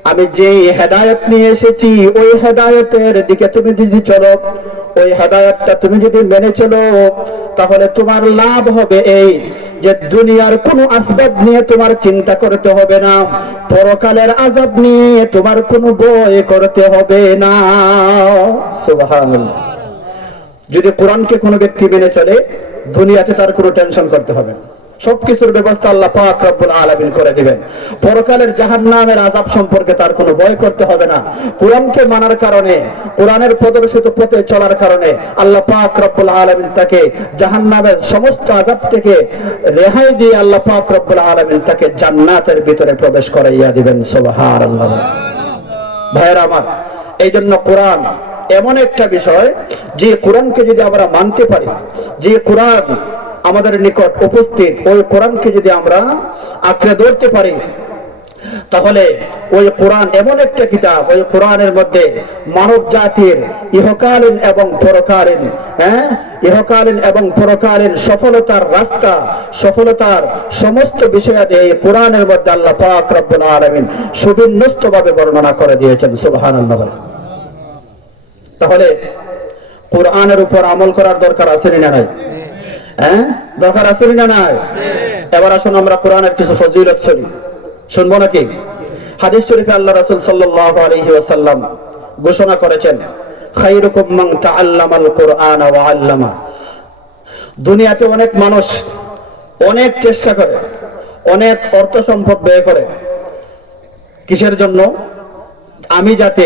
আমি যে হেদায়েত নিয়ে এসেছি, ওই হেদায়েতের দিকে তুমি যদি চলো, ওই হেদায়েতটা তুমি যদি মেনে চলো, তাহলে তোমার লাভ হবে এই যে দুনিয়ার কোনো আসবাব নিয়ে তোমার চিন্তা করতে হবে না, পরকালের আযাব নিয়ে তোমার কোনো ভয় করতে হবে না। সুবহানাল্লাহ। যদি কোরআনকে কোনো ব্যক্তি মেনে চলে, দুনিয়াতে তার কোনো টেনশন করতে হবে না, সবকিছুর ব্যবস্থা আল্লাহ পাক রব্বুল আলামিন করে দিবেন। পরকালের জাহান্নামের আযাব সম্পর্কে তার কোনো ভয় করতে হবে না। কোরআনকে মানার কারণে, কোরআনের প্রদর্শিত পথে চলার কারণে আল্লাহ পাক রব্বুল আলামিন তাকে জাহান্নামের সমস্ত আযাব থেকে রেহাই দিয়ে আল্লাহ পাক রব্বুল আলামিন তাকে জান্নাতের ভিতরে প্রবেশ করাইয়া দিবেন। সুবহানাল্লাহ। ভাইয়েরা আমার, এই জন্য কোরআন এমন একটা বিষয়, যে কোরআনকে যদি আমরা মানতে পারি, যে কোরআন আমাদের নিকট উপস্থিত, ওই কোরআনকে যদি আমরা আঁকড়ে ধরতে পারি, তাহলে ওই কোরআন এমন একটা কিতাব, ওই কোরআনের মধ্যে মানব জাতির ইহকালীন এবং পরকালীন, ইহকালীন এবং পরকালীন সফলতার রাস্তা, সফলতার সমস্ত বিষয়াদি এই কোরআনের মধ্যে আল্লাহ পাক রব্বুল আলামিন সুবিন্যস্তভাবে বর্ণনা করে দিয়েছেন। সুবহানাল্লাহ। তাহলে কোরআনের উপর আমল করার দরকার আছে না নাই? দরকার আছে না নাই? এবার আসুন আমরা কোরআনের কিছু ফজিলত শুনি, শুনবো নাকি? হাদিস শরীফে আল্লাহ রাসূল সাল্লাল্লাহু আলাইহি ওয়াসাল্লাম ঘোষণা করেছেন, খায়রুকুম মান তাআল্লামাল কুরআন ওয়া আল্লামা। দুনিয়াতে অনেক মানুষ অনেক চেষ্টা করে, অনেক অর্থ সম্পদ ব্যয় করে, কিসের জন্য? আমি যাতে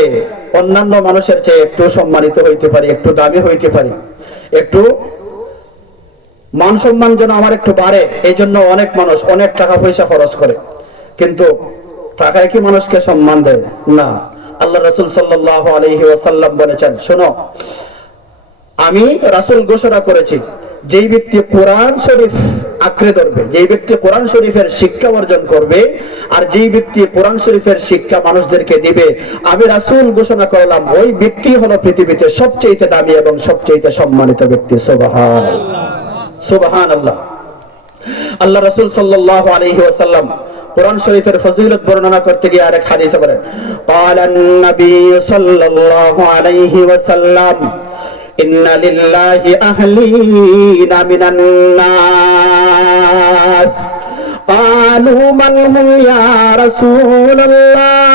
অন্যান্য মানুষের চেয়ে একটু সম্মানিত হইতে পারি, একটু দামি হইতে পারি, একটু মান সম্মান যেন আমার একটু বাড়ে, এই জন্য অনেক মানুষ অনেক টাকা পয়সা খরচ করে। কিন্তু টাকায় কি মানুষকে সম্মান দেয়? না। আল্লাহ রাসূল সাল্লাল্লাহু আলাইহি ওয়াসাল্লাম বলেছেন, শোনো, আমি রাসূল ঘোষণা করেছি, যেই ব্যক্তি কোরআন শরীফ আঁকড়ে ধরবে, যেই ব্যক্তি কোরআন শরীফের শিক্ষা অর্জন করবে, আর যেই ব্যক্তি কোরআন শরীফের শিক্ষা মানুষদেরকে দিবে, আমি রাসূল ঘোষণা করলাম ওই ব্যক্তি হলো পৃথিবীতে সবচেয়ে দামি এবং সবচেয়ে সম্মানিত ব্যক্তি। সুবহানাল্লাহ, সুবহানাল্লাহ। আল্লাহ রাসূল সাল্লাল্লাহু আলাইহি ওয়াসাল্লাম কোরআন শরীফের ফজিলত বর্ণনা করতে গিয়ে আরেক হাদিসে বলেন, ক্বালান নবী সাল্লাল্লাহু আলাইহি ওয়াসাল্লাম ইন্না লিল্লাহি আহলিনা মিনান নাস ক্বালু মান হুম ইয়া রাসূলুল্লাহ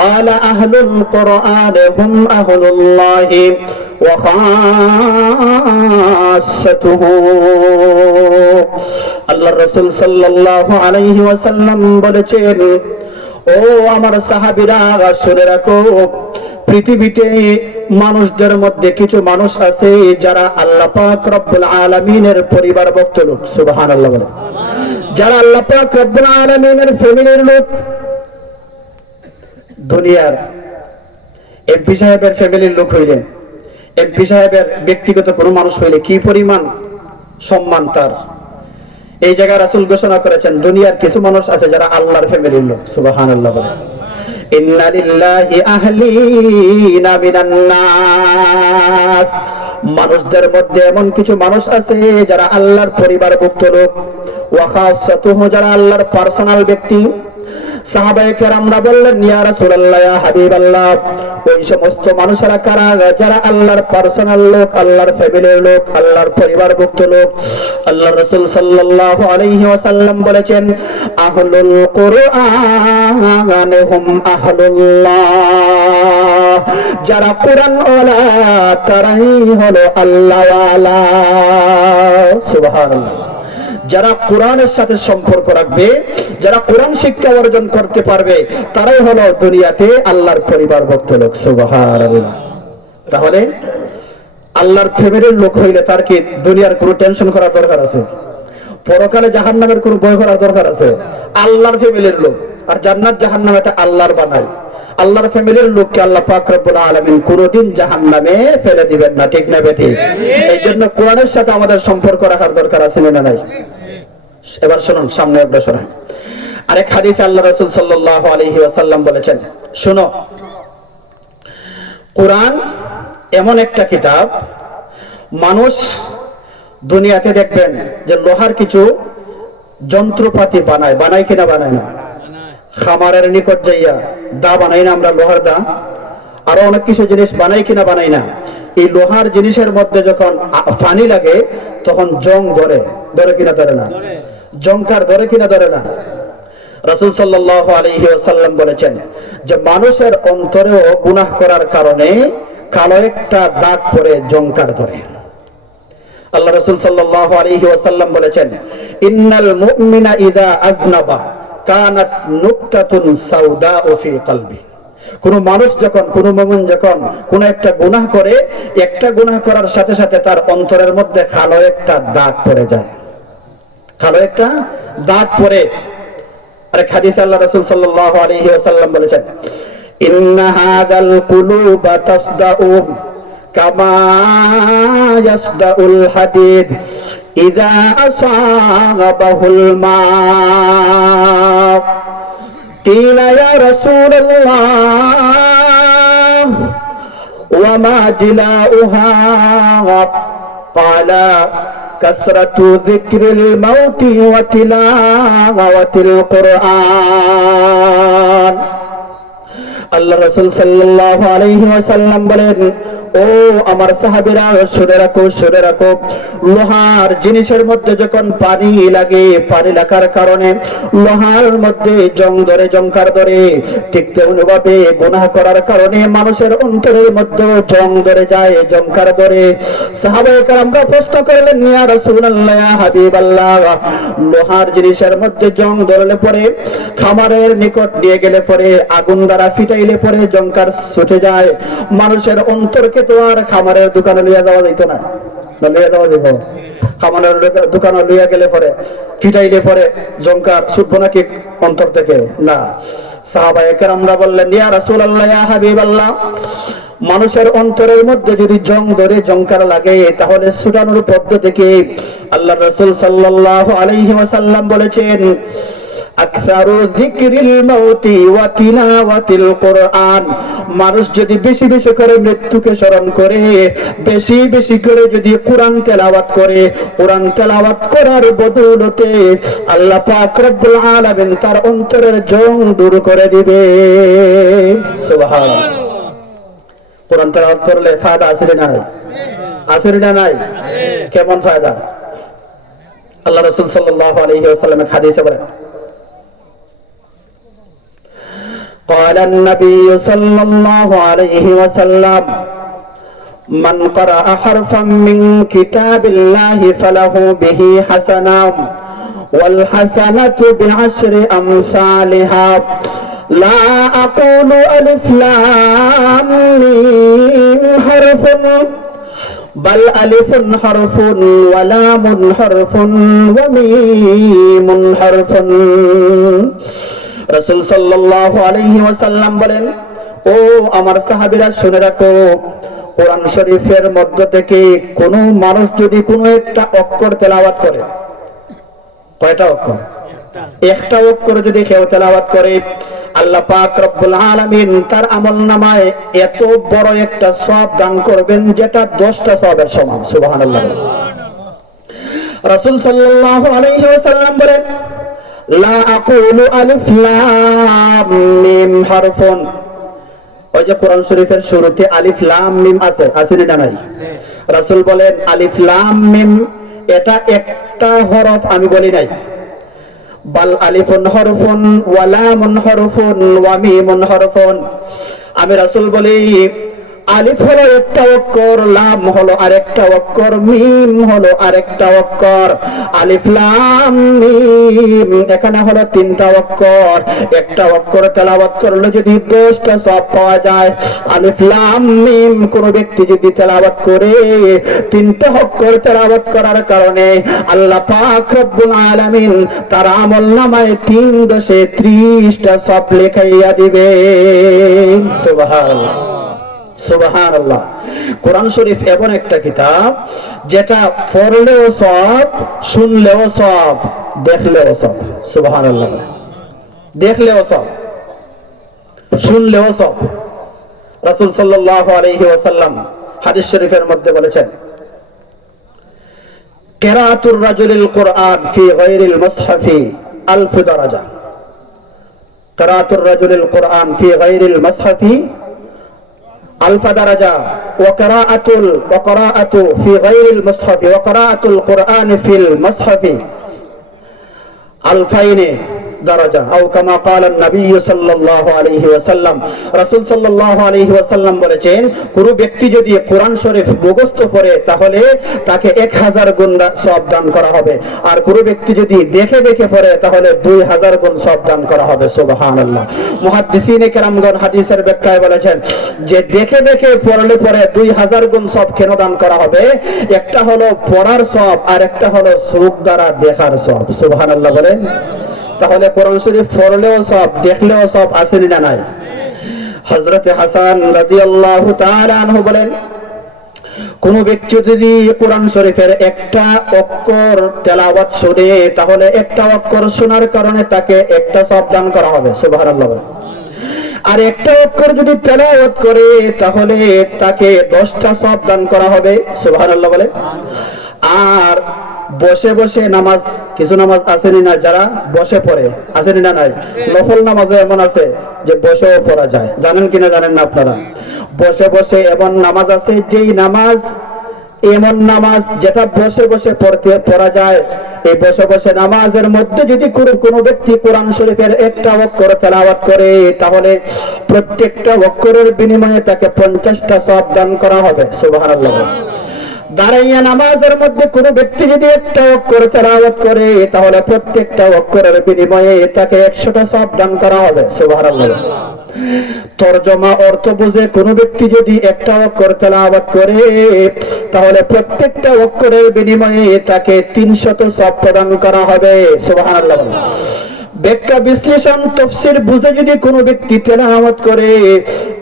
قال أهل القرآن هم أهل الله وخاصته আল্লাহ রাসূল সাল্লাল্লাহু আলাইহি ওয়াসাল্লাম বলেছেন, ও আমার সাহাবীরা শুনে রাখো, পৃথিবীতে মানুষদের মধ্যে কিছু মানুষ আছে যারা আল্লাহ পাক রব্বুল আলামিনের পরিবারভুক্ত লোক। সুবহানাল্লাহ বলেন। যারা আল্লাহ পাক রব্বুল আলামিনের ফ্যামিলির লোক। দুনিয়ার এমপি সাহেবের ফ্যামিলির লোক হইলে, এমপি সাহেবের ব্যক্তিগত কোনো মানুষ হইলে কি পরিমাণ সম্মান তার, এই জায়গায় রাসূল ঘোষণা করেছেন দুনিয়ার কিছু মানুষ আছে যারা আল্লাহর ফ্যামিলির লোক। সুবহানাল্লাহ বলেন। ইন্না লিল্লাহি আহলিনা মিনান নাস, মানুষদের মধ্যে এমন কিছু মানুষ আছে যারা আল্লাহর পরিবারভুক্ত লোক। ওয়া খাসাতুহু, যারা আল্লাহর পার্সোনাল ব্যক্তি। সাহাবায়ে কেরামরা বললেন, ইয়া রাসূলুল্লাহ, ইয়া হাবিবাল্লাহ, ওই সমস্ত মানুষেরা কারা যারা আল্লাহর পার্সোনাল লোক, আল্লাহর ফ্যামিলির লোক, আল্লাহর পরিবারভুক্ত লোক? আল্লাহর রাসূল সাল্লাল্লাহু আলাইহি ওয়াসাল্লাম বলেছেন, আহলুল কুরআন হুম আহলুল্লাহ, যারা কোরআন ওয়ালা তারাই হলো আল্লাহ ওয়ালা। সুবহানাল্লাহ। যারা কোরআনের সাথে সম্পর্ক রাখবে, যারা কোরআন শিক্ষা অর্জন করতে পারবে, তারাই হলো দুনিয়াতে আল্লাহর পরিবারভুক্ত লোক। সুবহানাল্লাহ। তাহলে আল্লাহর ফ্যামিলির লোক হইলে তার কি দুনিয়ার কোনো টেনশন করার দরকার আছে? পরকালে জাহান্নামের কোনো ভয় করার দরকার আছে? আল্লাহর ফ্যামিলির লোক। আর জান্নাত জাহান্নাম এটা আল্লাহর বানায়। আল্লাহর ফ্যামিলির লোককে আল্লাহ পাক রব্বুল আলামিন কোনদিন জাহান্নামে ফেলে দিবেন না। ঠিক না বেঠিক? এই জন্য কোরআনের সাথে আমাদের সম্পর্ক রাখার দরকার আছে না নাই? এবার শুনুন, সামনে অগ্রসর হয়। আরেক হাদিসে আল্লাহ রাসূল সাল্লাল্লাহু আলাইহি ওয়াসাল্লাম বলেছেন, শোনো, কোরআন এমন একটা কিতাব, মানুষ দুনিয়াতে দেখবেন যে লোহার কিছু যন্ত্রপাতি বানায়, বানায় কিনা বানায় না? খামারের নিকট যাইয়া দা বানাই না আমরা, লোহার দা, আরো অনেক কিছু জিনিস বানাই কিনা বানাই না? এই লোহার জিনিসের মধ্যে যখন পানি লাগে তখন জং ধরে, ধরে কিনা ধরে না? জংকার ধরে কিনা ধরে না? রাসূল সাল্লাল্লাহু আলাইহি ওয়াসাল্লাম বলেছেন যে মানুষের অন্তরেও গুনাহ করার কারণে কালো একটা দাগ পড়ে, জংকার ধরে। আল্লাহ রাসূল সাল্লাল্লাহু আলাইহি ওয়াসাল্লাম বলেছেন, ইন্নাল মুমিনা ইযা আযনাবা কানাত নুকতাতুন সাউদাউ ফি কলবি। কোন মানুষ যখন, কোন মুমিন যখন কোন একটা গুনাহ করে, একটা গুনাহ করার সাথে সাথে তার অন্তরের মধ্যে কালো একটা দাগ পড়ে যায়, কালো একটা দাগ পড়ে। আরেক হাদিসে আল্লাহ রাসূল সাল্লাল্লাহু আলাইহি ওয়াসাল্লাম বলেছেন, ইন্না হাদাল কুলুবা তাসদাউ কামা ইয়াসদাউল হাদিদ ইযা আসাবাহুল মা। কিলা ইয়া রাসূলুল্লাহ ওয়া মা জিলাউহা? ক্বালা কাসরাতু যিকরিল মাউতি ওয়া তিলাওয়াতিল কুরআন। আল্লাহ রাসূল সাল্লাল্লাহু আলাইহি ওয়াসাল্লাম বলেন, ও আমার সাহাবীরা, শুনে রাখো, শুনে রাখো, লোহার জিনিসের মধ্যে যখন পানি লাগে, পানি লাগার কারণে লোহার মধ্যে জং ধরে, জংকার ধরে, ঠিক তেমনিভাবে গুনাহ করার কারণে মানুষের অন্তরের মধ্যে জং ধরে যায়, জংকার ধরে। সাহাবায়ে কেরামরা প্রশ্ন করলেন, ইয়া রাসূলুল্লাহ, ইয়া হাবিবাল্লাহ, লোহার জিনিসের মধ্যে জং ধরলে পরে, খামারের নিকট নিয়ে গেলে পরে, আগুন দ্বারা ফিটাইলে পরে জংকার ছুটে যায়, মানুষের অন্তরকে তো আর খামারের দোকানে লইয়া যাওয়া যেত না? লইয়া যাওয়া যেত? খামারের দোকানে লইয়া গেলে পরে, ফিটাইলে পরে জংকার ছুটবো নাকি অন্তর থেকে? না। সাহাবায়ে কেরামরা বললেন, ইয়া রাসূলুল্লাহ, ইয়া হাবিবাল্লাহ, মানুষের অন্তরের মধ্যে যদি জং ধরে জংকার লাগে তাহলে ছুটানোর পদ্ধতিকে আল্লাহ রাসূল সাল্লাল্লাহু আলাইহি ওয়াসাল্লাম বলেছেন, আকসারু যিকরিল মাউতি ওয়া তিলাওয়াতিল কুরআন। মানুষ যদি বেশি বেশি করে মৃত্যুকে স্মরণ করে, বেশি বেশি করে যদি কোরআন তেলাওয়াত করে, কোরআন তেলাওয়াত করার বদৌলতে আল্লাহ পাক রব্বুল আলামিন তার অন্তরের জং দূর করে দিবে। সুবহানাল্লাহ। কোরআন তেলাওয়াত করলে ফায়দা আছে না নাই? আছে না নাই? কেমন ফায়দা? আল্লাহ রাসূল সাল্লাল্লাহু আলাইহি ওয়াসাল্লাম হাদিসে বলেন, قال النبي صلى الله عليه وسلم من قرأ حرفا من كتاب الله فله به حسنة والحسنة بعشر أمثالها لا أقول ألف لام ميم حرف بل ألف حرف ولام حرف وميم حرف। রাসূল সাল্লাল্লাহু আলাইহি ওয়াসাল্লাম বলেন, ও আমার সাহাবীরা শুনে রাখো, কোরআন শরীফের মধ্য থেকে কোন মানুষ যদি কোনো একটা অক্ষর তেলাওয়াত করে, কয়টা অক্ষর? একটা অক্ষর যদি কেউ তেলাওয়াত করে, আল্লাহ পাক রব্বুল আলামিন তার আমলনামায় এত বড় একটা সওয়াব দান করবেন যেটা 10টা সওয়াবের সমান। সুবহানাল্লাহ। রাসূল সাল্লাল্লাহু আলাইহি ওয়াসাল্লাম বলেন, লা আকুলু আলিফ লাম মিম হারফুন। ওই যে কোরআন শরীফের শুরুতে আলিফ লাম মিম আছে, আছে না নাই? রাসূল বলেন আলিফ লাম মিম এটা একটা হরফ আমি বলি নাই, বাল আলিফুন হরফুন ওয়া লামুন হরফুন ওয়া মিমুন হরফুন। আমি রাসূল বলি আলিফ হলো একটা অক্ষর, লাম হলো আরেকটা অক্ষর, মিম হলো আরেকটা অক্ষর। আলিফ লাম মিম এখানে হলো 3টা অক্ষর। একটা অক্ষর তেলাওয়াত করলে যদি 10টা সওয়াব পাওয়া যায়, আলিফ লাম মিম কোন ব্যক্তি যদি তেলাওয়াত করে 3টা অক্ষর তেলাওয়াত করার কারণে আল্লাহ পাক রব্বুল আলামিন তার আমলনামায় 3×30টা সওয়াব লেখাইয়া দিবে। সুবহানাল্লাহ, সুবহানাল্লাহ। কোরআন শরীফ এমন একটা কিতাব যেটা পড়লেও সওয়াব, শুনলেও সওয়াব, দেখলেও সওয়াব। সুবহানাল্লাহ। দেখলেও সওয়াব, শুনলেও সওয়াব। রাসূল সাল্লাল্লাহু আলাইহি ওয়াসাল্লাম হাদিস শরীফের মধ্যে বলেছেন, কিরাআতুর রাজুলিল কুরআন ফি গায়রিল মুসহাফি আলফ দারাজা। কিরাআতুর রাজুলিল কুরআন ফি গায়রিল মুসহাফি ألف درجة وقراءة في غير المصحف وقراءة القرآن في المصحف 2000 درجة أو كما قال النبي صلى الله عليه وسلم। রাসূল সাল্লাল্লাহু আলাইহি ওয়াসাল্লাম বলেছেন, কোন ব্যক্তি যদি কোরআন শরীফ মুখস্থ করে তাহলে তাকে 1000 গুণ সওয়াব দান করা হবে, আর কোন ব্যক্তি যদি দেখে দেখে পড়ে তাহলে 2000 গুণ সওয়াব দান করা হবে। সুবহানাল্লাহ। মুহাদ্দিসিনে কেরামগণ হাদিসের ব্যাখ্যায় বলেছেন যে দেখে দেখে পড়লে পরে 2000 গুণ সওয়াব কেন দান করা হবে? একটা হলো পড়ার সওয়াব আর একটা হলো চোখ দ্বারা দেখার সওয়াব। সুবহানাল্লাহ বলেন। তাহলে কোরআন শরীফ পড়লেও সওয়াব, দেখলেও সওয়াব, আছে না নাই? হযরত হাসান রাদিয়াল্লাহু তাআলা আনহু বলেন, কোন ব্যক্তি যদি কোরআন শরীফের একটা অক্ষর তেলাওয়াত শুনে তাহলে একটা অক্ষর শোনার কারণে তাকে একটা সওয়াব দান করা হবে। সুবহানাল্লাহ। আর একটা অক্ষর যদি তেলাওয়াত করে তাহলে তাকে 10টা সওয়াব দান করা হবে। সুবহানাল্লাহ বলে। আর বসে বসে নামাজ, কিছু নামাজ আসেনি না যারা বসে পড়ে, আসেনি না নাই? নফল নামাজে এমন আছে যে বসেও পড়া যায়, জানেন কিনা জানেন না আপনারা? বসে বসে এমন নামাজ আছে যেই নামাজ, এমন নামাজ যেটা বসে বসে পড়া যায়। এই বসে বসে নামাজের মধ্যে যদি কোনো ব্যক্তি কোরআন শরীফের একটা অক্ষর তেলাওয়াত করে তাহলে প্রত্যেকটা অক্ষরের বিনিময়ে তাকে 50টা সওয়াব দান করা হবে। সুবহানাল্লাহ। দাঁড়াইয়া নামাজের মধ্যে কোনো ব্যক্তি যদি একটা অক্ষর তেলাওয়াত করে তাহলে প্রত্যেকটা অক্ষরের বিনিময়ে তাকে 100টা সওয়াব দান করা হবে। সুবহানাল্লাহ। তরজমা অর্থ বুঝে কোনো ব্যক্তি যদি একটা অক্ষর তেলাওয়াত করে তাহলে প্রত্যেকটা অক্ষরের বিনিময়ে তাকে 300 সওয়াব প্রদান করা হবে। সুবহানাল্লাহ। ব্যাখ্যা বিশ্লেষণ তাফসীর বুঝে যদি কোনো ব্যক্তি তেলাওয়াত করে,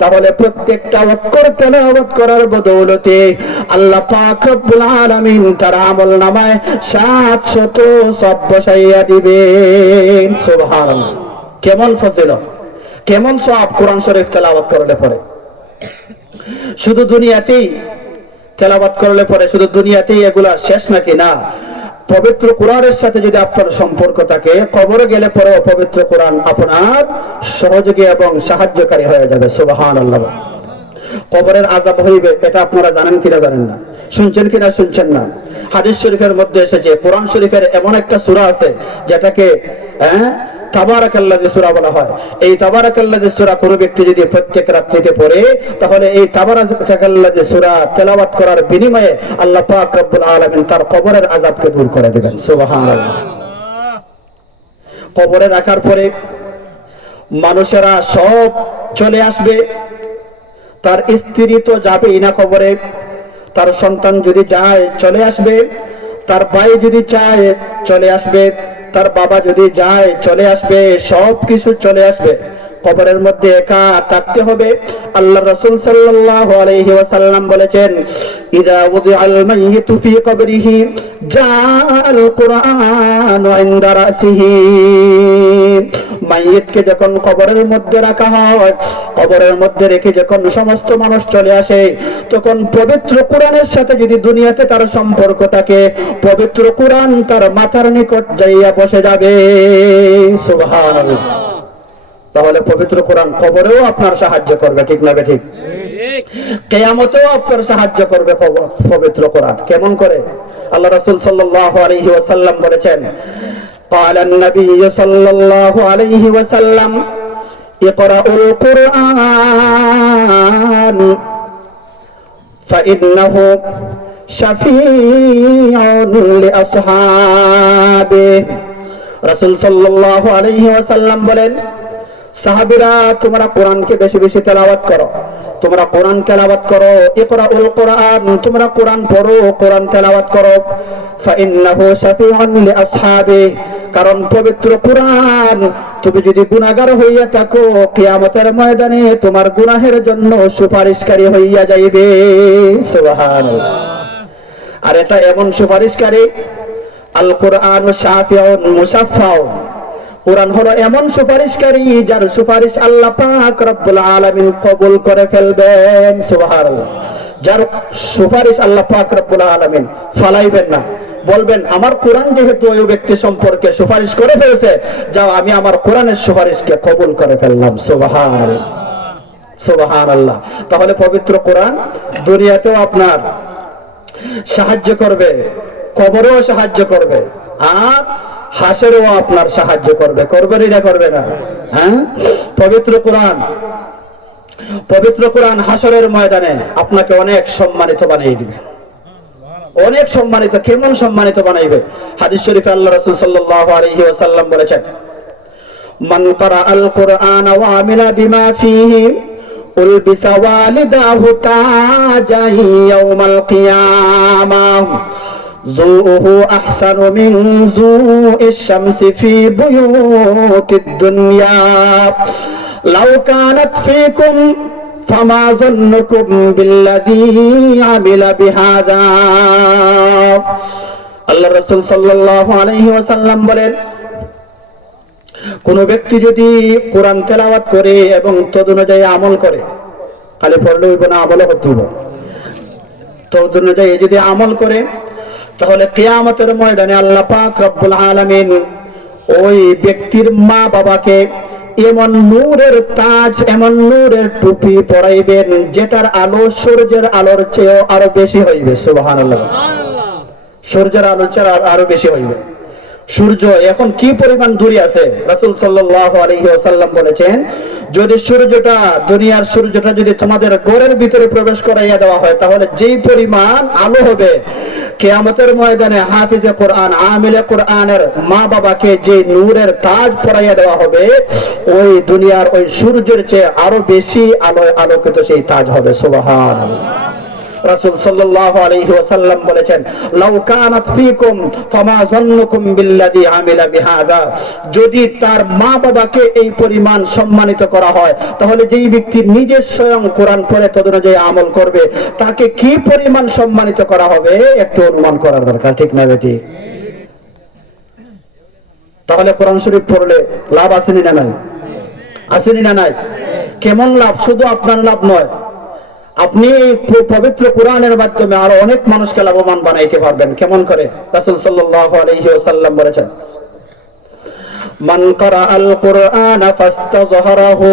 তাহলে প্রত্যেকটা অক্ষর তেলাওয়াত করার বদৌলতে আল্লাহ পাক রব্বুল আলামিন তার আমলনামায় 700 সওয়াব বসাইয়া দিবেন। সুবহানাল্লাহ। কেমন ফজিলত, কেমন সওয়াব কোরআন শরীফ তেলাওয়াত করলে পরে। শুধু দুনিয়াতেই তেলাওয়াত করলে পরে শুধু দুনিয়াতেই এগুলা শেষ নাকি? না, পবিত্র কোরআনের সাথে যদি আপনার সম্পর্ক থাকে, কবরে গেলে পরে পবিত্র কোরআন আপনার সহযোগী এবং সাহায্যকারী হয়ে যাবে। সুবহানাল্লাহ। কবরের আযাব হইবে, এটা আপনারা জানেন কিনা জানেন না, শুনছেন কিনা শুনছেন না। হাদিস শরীফের মধ্যে এসেছে, কোরআন শরীফের এমন একটা সূরা আছে যেটাকে তাবারাকাল্লাযী সূরা বলা হয়। এই তাবারাকাল্লাযী সূরা কোনো ব্যক্তি যদি প্রত্যেক রাত্রিতে পড়ে, তাহলে এই তাবারাকাল্লাযী সূরা তেলাওয়াত করার বিনিময়ে আল্লাহ পাক রব্বুল আলামিন তার কবরের আযাবকে দূর করে দিবেন। সুবহানাল্লাহ। কবরে রাখার পরে মানুষেরা সব চলে আসবে, তার স্ত্রী তো যাবেই না কবরে, তার সন্তান যদি যায় চলে আসবে, তার ভাই যদি চায় চলে আসবে, তার বাবা যদি যায় চলে আসবে, সব কিছু চলে আসবে। কবরের মধ্যে একা থাকতে হবে। আল্লাহ রাসূল সাল্লাল্লাহু আলাইহি ওয়াসাল্লাম বলেছেন, ইযা ওয়াদিআল মাইয়িতু ফি কবরিহি জাআল কুরআনু ইনদা রাসিহি। মাইয়িতকে যখন কবরের মধ্যে রাখা হয়, কবরের মধ্যে রেখে যখন সমস্ত মানুষ চলে আসে, তখন পবিত্র কোরআনের সাথে যদি দুনিয়াতে তার সম্পর্ক থাকে, পবিত্র কোরআন তার মাথার নিকট যাইয়া বসে যাবে। সুবহানাল্লাহ। তাহলে পবিত্র কোরআন কবরেও আপনার সাহায্য করবে, ঠিক না বেঠিক? কিয়ামতেও আপনার সাহায্য করবে পবিত্র কোরআন। কেমন করে? আল্লাহ রাসূল সাল্লাল্লাহু আলাইহি ওয়াসাল্লাম বলেছেন, قال النبي صلى الله عليه وسلم اقرأوا القرآن فإنه شفيع لأصحابه। রাসূল সাল্লাল্লাহু আলাইহি ওয়াসাল্লাম বলেন, সাহাবীরা তোমরা কোরআনকে বেশি বেশি তেলাওয়াত করো, তোমরা কোরআন তেলাওয়াত করো। ইকরাউল কোরআন, তোমরা কোরআন পড়ো, কোরআন তেলাওয়াত করো। ফাইন্নাহু শাফিউন লিআসহাবি, কারণ পবিত্র কোরআন তুমি যদি গুনাহগার হইয়া থাকো, কিয়ামতের ময়দানে তোমার গুনাহের জন্য সুপারিশকারী হইয়া যাইবে। সুবহানাল্লাহ। আর এটা এমন সুপারিশকারী, আল কোরআন শাফিউন মুশাফফাউন, কোরআন হলো এমন সুপারিশকারী যার সুপারিশ আল্লাহ পাক রব্বুল আলামিন কবুল করে ফেলবেন। সুবহানাল্লাহ। যার সুপারিশ আল্লাহ পাক রব্বুল আলামিন ফালাইবেন না, বলবেন আমার কোরআন যেহেতু ওই ব্যক্তি সম্পর্কে সুপারিশ করে ফেলেছে, যাও আমি আমার কোরআনের সুপারিশকে কবুল করে ফেললাম। সুবহানাল্লাহ। সুবহানাল্লাহ। তাহলে পবিত্র কোরআন দুনিয়াতেও আপনার সাহায্য করবে, কবরেও সাহায্য করবে, আর হাসরেও আপনার সাহায্য করবে। করবে না করবে না? হ্যাঁ, পবিত্র কোরআন হাসরের ময়দানে আপনাকে অনেক সম্মানিত বানিয়ে দিবে, অনেক সম্মানিত। কেমন সম্মানিত বানাইবে? হাদিস শরীফে আল্লাহ রাসূল সাল্লাল্লাহু আলাইহি ওয়াসাল্লাম বলেছেন, মান ক্বারাআল কুরআন ওয়া আমিলা বিমা ফীহি উলবিসা ওয়ালিদাহু তাজান ইয়াউমাল কিয়ামাহ যুউহু আহসানু মিন যুইশ শামসি ফি বুয়ুতিদ দুনিয়া লাউ কানাত ফীকুম ফামা যন্নুকুম বিল্লাযী আমিলা বিহাযা। আল্লাহ রাসূল সাল্লাল্লাহু আলাইহি ওয়াসাল্লাম বলেন, কোন ব্যক্তি যদি কোরআন তেলাওয়াত করে এবং তদনুযায়ী আমল করে, খালি পড়লে হইব না, আমলও করতে হইব। তদনুযায়ী যদি আমল করে, তাহলে কিয়ামতের ময়দানে আল্লাহ পাক রব্বুল আলামিন ওই ব্যক্তির মা বাবাকে এমন নূরের তাজ, এমন নূরের টুপি পরাইবেন যেটার আলো সূর্যের আলোর চেয়ে আরো বেশি হইবে। সুবহানাল্লাহ। সূর্যের আলোর চেয়ে আরো বেশি হইবে। সূর্য এখন কি পরিমাণ দূরে আছে, রাসূল সাল্লাল্লাহু আলাইহি ওয়াসাল্লাম বলেছেন, যদি সূর্যটা, দুনিয়ার সূর্যটা যদি তোমাদের ঘরের ভিতরে প্রবেশ করাইয়া দেওয়া হয়, তাহলে যেই পরিমাণ আলো হবে, কিয়ামতের ময়দানে হাফিজে কোরআন, আমিলে কোরআনের মা বাবাকে যে নূরের তাজ পরাইয়া দেওয়া হবে, ওই দুনিয়ার ওই সূর্যের চেয়ে আরো বেশি আলোয় আলোকিত সেই তাজ হবে। সুবহানাল্লাহ। রাসূল সাল্লাল্লাহু আলাইহি ওয়াসাল্লাম বলেছেন, লাউ কানাত ফীকুম ফামা যান্নুকুম বিল্লাযী আমিলা বিহাযা, যদি তার মা বাবাকে এই পরিমাণ সম্মানিত করা হয়, তাহলে যেই ব্যক্তি নিজে স্বয়ং কোরআন পড়ে তদনুযায়ী আমল করবে, তাকে কি পরিমাণ সম্মানিত করা হবে একটু অনুমান করার দরকার, ঠিক না বেটি? তাহলে কোরআন শরীফ পড়লে লাভ আসেনি না নাই? আসেনি না নাই? কেমন লাভ? শুধু আপনার লাভ নয়, আপনি পবিত্র কোরআনের মাধ্যমে আরো অনেক মানুষকে লাভবান বানাইতে পারবেন। কেমন করে? রাসূল সাল্লাল্লাহু আলাইহি ওয়াসাল্লাম বলেছেন, মান ক্বারাআল কুরআনা ফাস্তাযহারাহু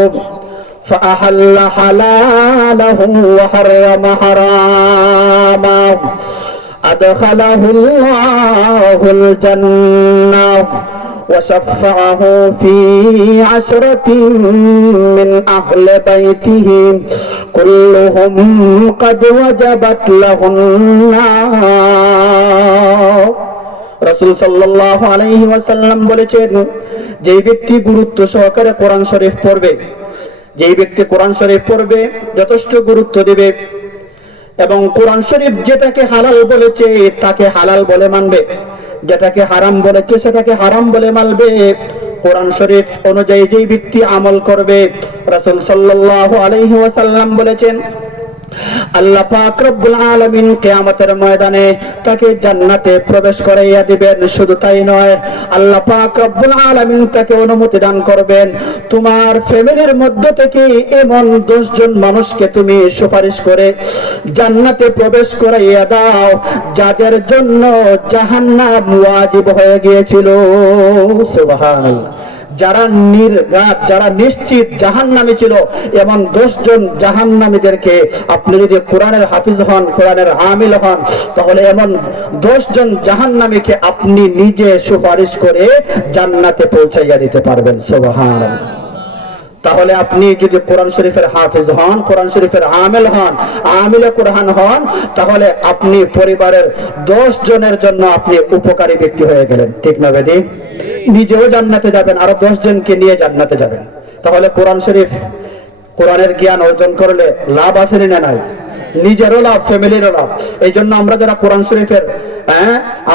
ফাআহাল্লা হালালাহু ওয়া হারামা হারামাহু আদখালাহুল্লাহুল জান্নাহ وشفعه في 10 من أهل بيته كلهم قد وجبت له النار। রাসূল সাল্লাল্লাহু আলাইহি ওয়াসাল্লাম বলেছেন, যেই ব্যক্তি গুরুত্ব সহকারে কোরআন শরীফ পড়বে, যেই ব্যক্তি কোরআন শরীফ পড়বে, যথেষ্ট গুরুত্ব দেবে এবং কোরআন শরীফ যেটাকে হালাল বলেছে তাকে হালাল বলে মানবে, যেটাকে হারাম বলেছে সেটাকে হারাম বলে মানবে, কোরআন শরীফ অনুযায়ী যেই ব্যক্তি আমল করবে, রাসূল সাল্লাল্লাহু আলাইহি ওয়াসাল্লাম বলেছেন, আল্লাহ পাক রব্বুল আলামিন কিয়ামতের ময়দানে তাকে জান্নাতে প্রবেশ করাইয়া দিবেন। শুধু তাই নয়, আল্লাহ পাক রব্বুল আলামিন তাকে অনুমতি দান করবেন, তোমার ফ্যামিলির মধ্য থেকে এমন 10 জন মানুষকে তুমি সুপারিশ করে জান্নাতে প্রবেশ করাইয়া দাও যাদের জন্য জাহান্নাম ওয়াজিব হয়ে গিয়েছিল। সুবহানাল্লাহ। যারা নির্ঘাত, যারা নিশ্চিত জাহান্নামী ছিল, এমন 10 জন জাহান্নামীদেরকে আপনি যদি কোরআনের হাফিজ হন, কোরআনের আমিল হন, তাহলে এমন 10 জন জাহান্নামীকে আপনি নিজে সুপারিশ করে জান্নাতে পৌঁছাইয়া দিতে পারবেন। সুবহানাল্লাহ। তাহলে আপনি যদি কোরআন শরীফের হাফিজ হন, কোরআন শরীফের আমিল হন, আমিলে কোরআন হন, তাহলে আপনি পরিবারের 10 জনের জন্য আপনি উপকারী ব্যক্তি হয়ে গেলেন, ঠিক না বেদি? নিজেও জান্নাতে যাবেন, আরো 10 জনকে নিয়ে জান্নাতে যাবেন। তাহলে কোরআন শরীফ, কোরআনের জ্ঞান অর্জন করলে লাভ আসেনি না নাই? নিজেরও লাভ, ফ্যামিলিরও লাভ। এই জন্য আমরা যারা কোরআন শরীফের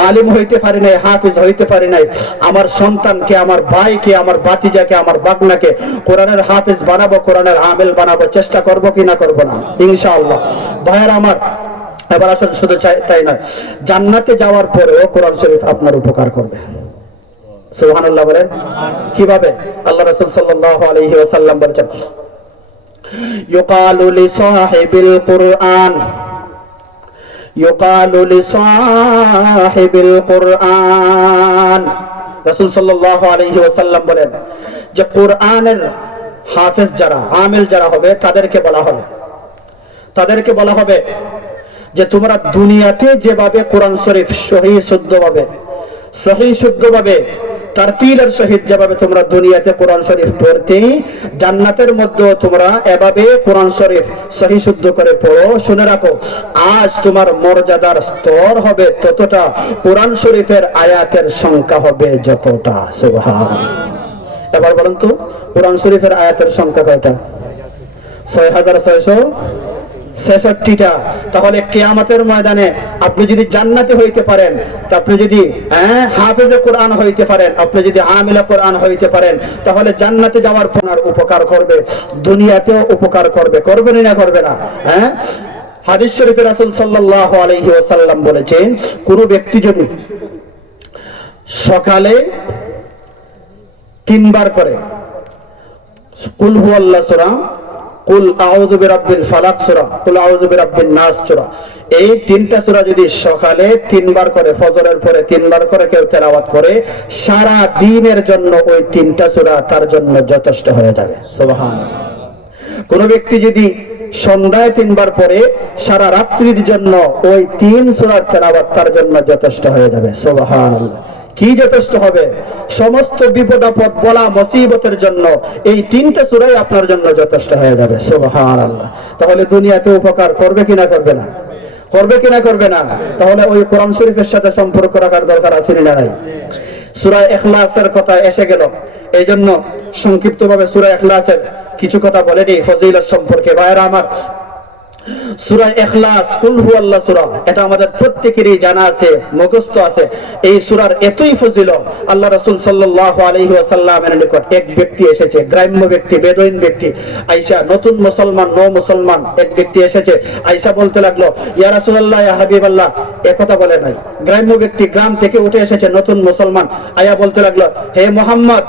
আলিম হইতে পারি নাই, হাফিজ হইতে পারি নাই, আমার সন্তানকে, আমার ভাইকে, আমার বাতিজাকে, আমার বাগনাকে কোরআনের হাফিজ বানাবো, কোরআনের আমিল বানাবো, চেষ্টা করবো কি না করবো না? ইনশাআল্লাহ। ভাইয়েরা আমার, এবার আসলে শুধু তাই নয়, জান্নাতে যাওয়ার পরেও কোরআন শরীফ আপনার উপকার করবে। সুবহানাল্লাহ বলেন। কিভাবে? আল্লাহ রাসূল সাল্লাল্লাহু আলাইহি ওয়াসাল্লাম বলেছেন, ইউকালু লিসাহিবিল কুরআন, ইউকালু লিসাহিবিল কুরআন। রাসূল সাল্লাল্লাহু আলাইহি ওয়াসাল্লাম বলেন যে কোরআনের হাফেজ যারা, আমিল যারা হবে, তাদেরকে বলা হবে যে তোমরা দুনিয়াতে যেভাবে কোরআন শরীফ সহিহ শুদ্ধভাবে তারতিলের সহিত যেভাবে তোমরা দুনিয়াতে কোরআন শরীফ পড়তে, জান্নাতের মধ্যে তোমরা এভাবে কোরআন শরীফ সহিহ শুদ্ধ করে পড়ো। শুনে রাখো, আজ তোমার মর্যাদার স্তর হবে ততটা, কোরআন শরীফের আয়াতের সংখ্যা হবে যতটা। সুবহানাল্লাহ। এবার বলুন তো, কোরআন শরীফের আয়াতের সংখ্যা কয়টা? 6666টা। তাহলে কিয়ামতের ময়দানে আপনি যদি জান্নাতি হইতে পারেন, আপনি যদি হাফেজে কোরআন হইতে পারেন, আপনি যদি আমিলে কোরআন হইতে পারেন, তাহলে জান্নাতে যাওয়ার পর উপকার করবে, দুনিয়াতেও উপকার করবে। করবে না করবে না? হাদিস শরীফে রাসূল সাল্লাল্লাহু আলাইহি ওয়াসাল্লাম বলেছেন, কোন ব্যক্তি যদি সকালে 3 বার করে কুল হুয়াল্লাহ সূরা, কুল আউযু বিরাব্বিল ফালাক সূরা, কুল আউযু বিরাব্বিন নাস সূরা, এই 3টা সূরা যদি সকালে 3 বার করে, ফজরের পরে 3 বার করে কেউ তেলাওয়াত করে, সারা দিনের জন্য ওই 3টা সূরা তার জন্য যথেষ্ট হয়ে যাবে। সুবহানাল্লাহ। কোন ব্যক্তি যদি সন্ধ্যায় 3 বার পরে, সারা রাত্রির জন্য ওই 3 সূরার তেলাওয়াত তার জন্য যথেষ্ট হয়ে যাবে। সুবহানাল্লাহ। কি যথেষ্ট হবে? সমস্ত বিপদ আপদ বলা মুসিবতের জন্য এই 3টা সূরাই আপনার জন্য যথেষ্ট হয়ে যাবে। সুবহানাল্লাহ। তাহলে দুনিয়াতে উপকার করবে কিনা করবে না? করবে কিনা করবে না? তাহলে ওই কোরআন শরীফের সাথে সম্পর্ক রাখার দরকার আছে না নাই? সূরা ইখলাসের কথা এসে গেল, এই জন্য সংক্ষিপ্তভাবে সূরা ইখলাসের কিছু কথা বলে দিই ফজিলত সম্পর্কে। ভাইরা আমার, সূরা ইখলাস, কুল হুয়াল্লাহ সূরা, এটা আমাদের প্রত্যেকেরই জানা আছে, মুখস্থ আছে। এই সূরার এতই ফজিলত, আল্লাহ রাসূল সাল্লাল্লাহু আলাইহি ওয়াসাল্লামের নিকট এক ব্যক্তি এসেছে, গ্রাম্য ব্যক্তি, বেদুইন ব্যক্তি, আয়েশা, নতুন মুসলমান, মুসলমান এক ব্যক্তি এসেছে। আয়েশা বলতে লাগলো, ইয়া রাসূলুল্লাহ, ইয়া হাবিবাল্লাহ, একথা বলে নাই, গ্রাম্য ব্যক্তি গ্রাম থেকে উঠে এসেছে, নতুন মুসলমান। আয়া বলতে লাগলো, হে মুহাম্মদ,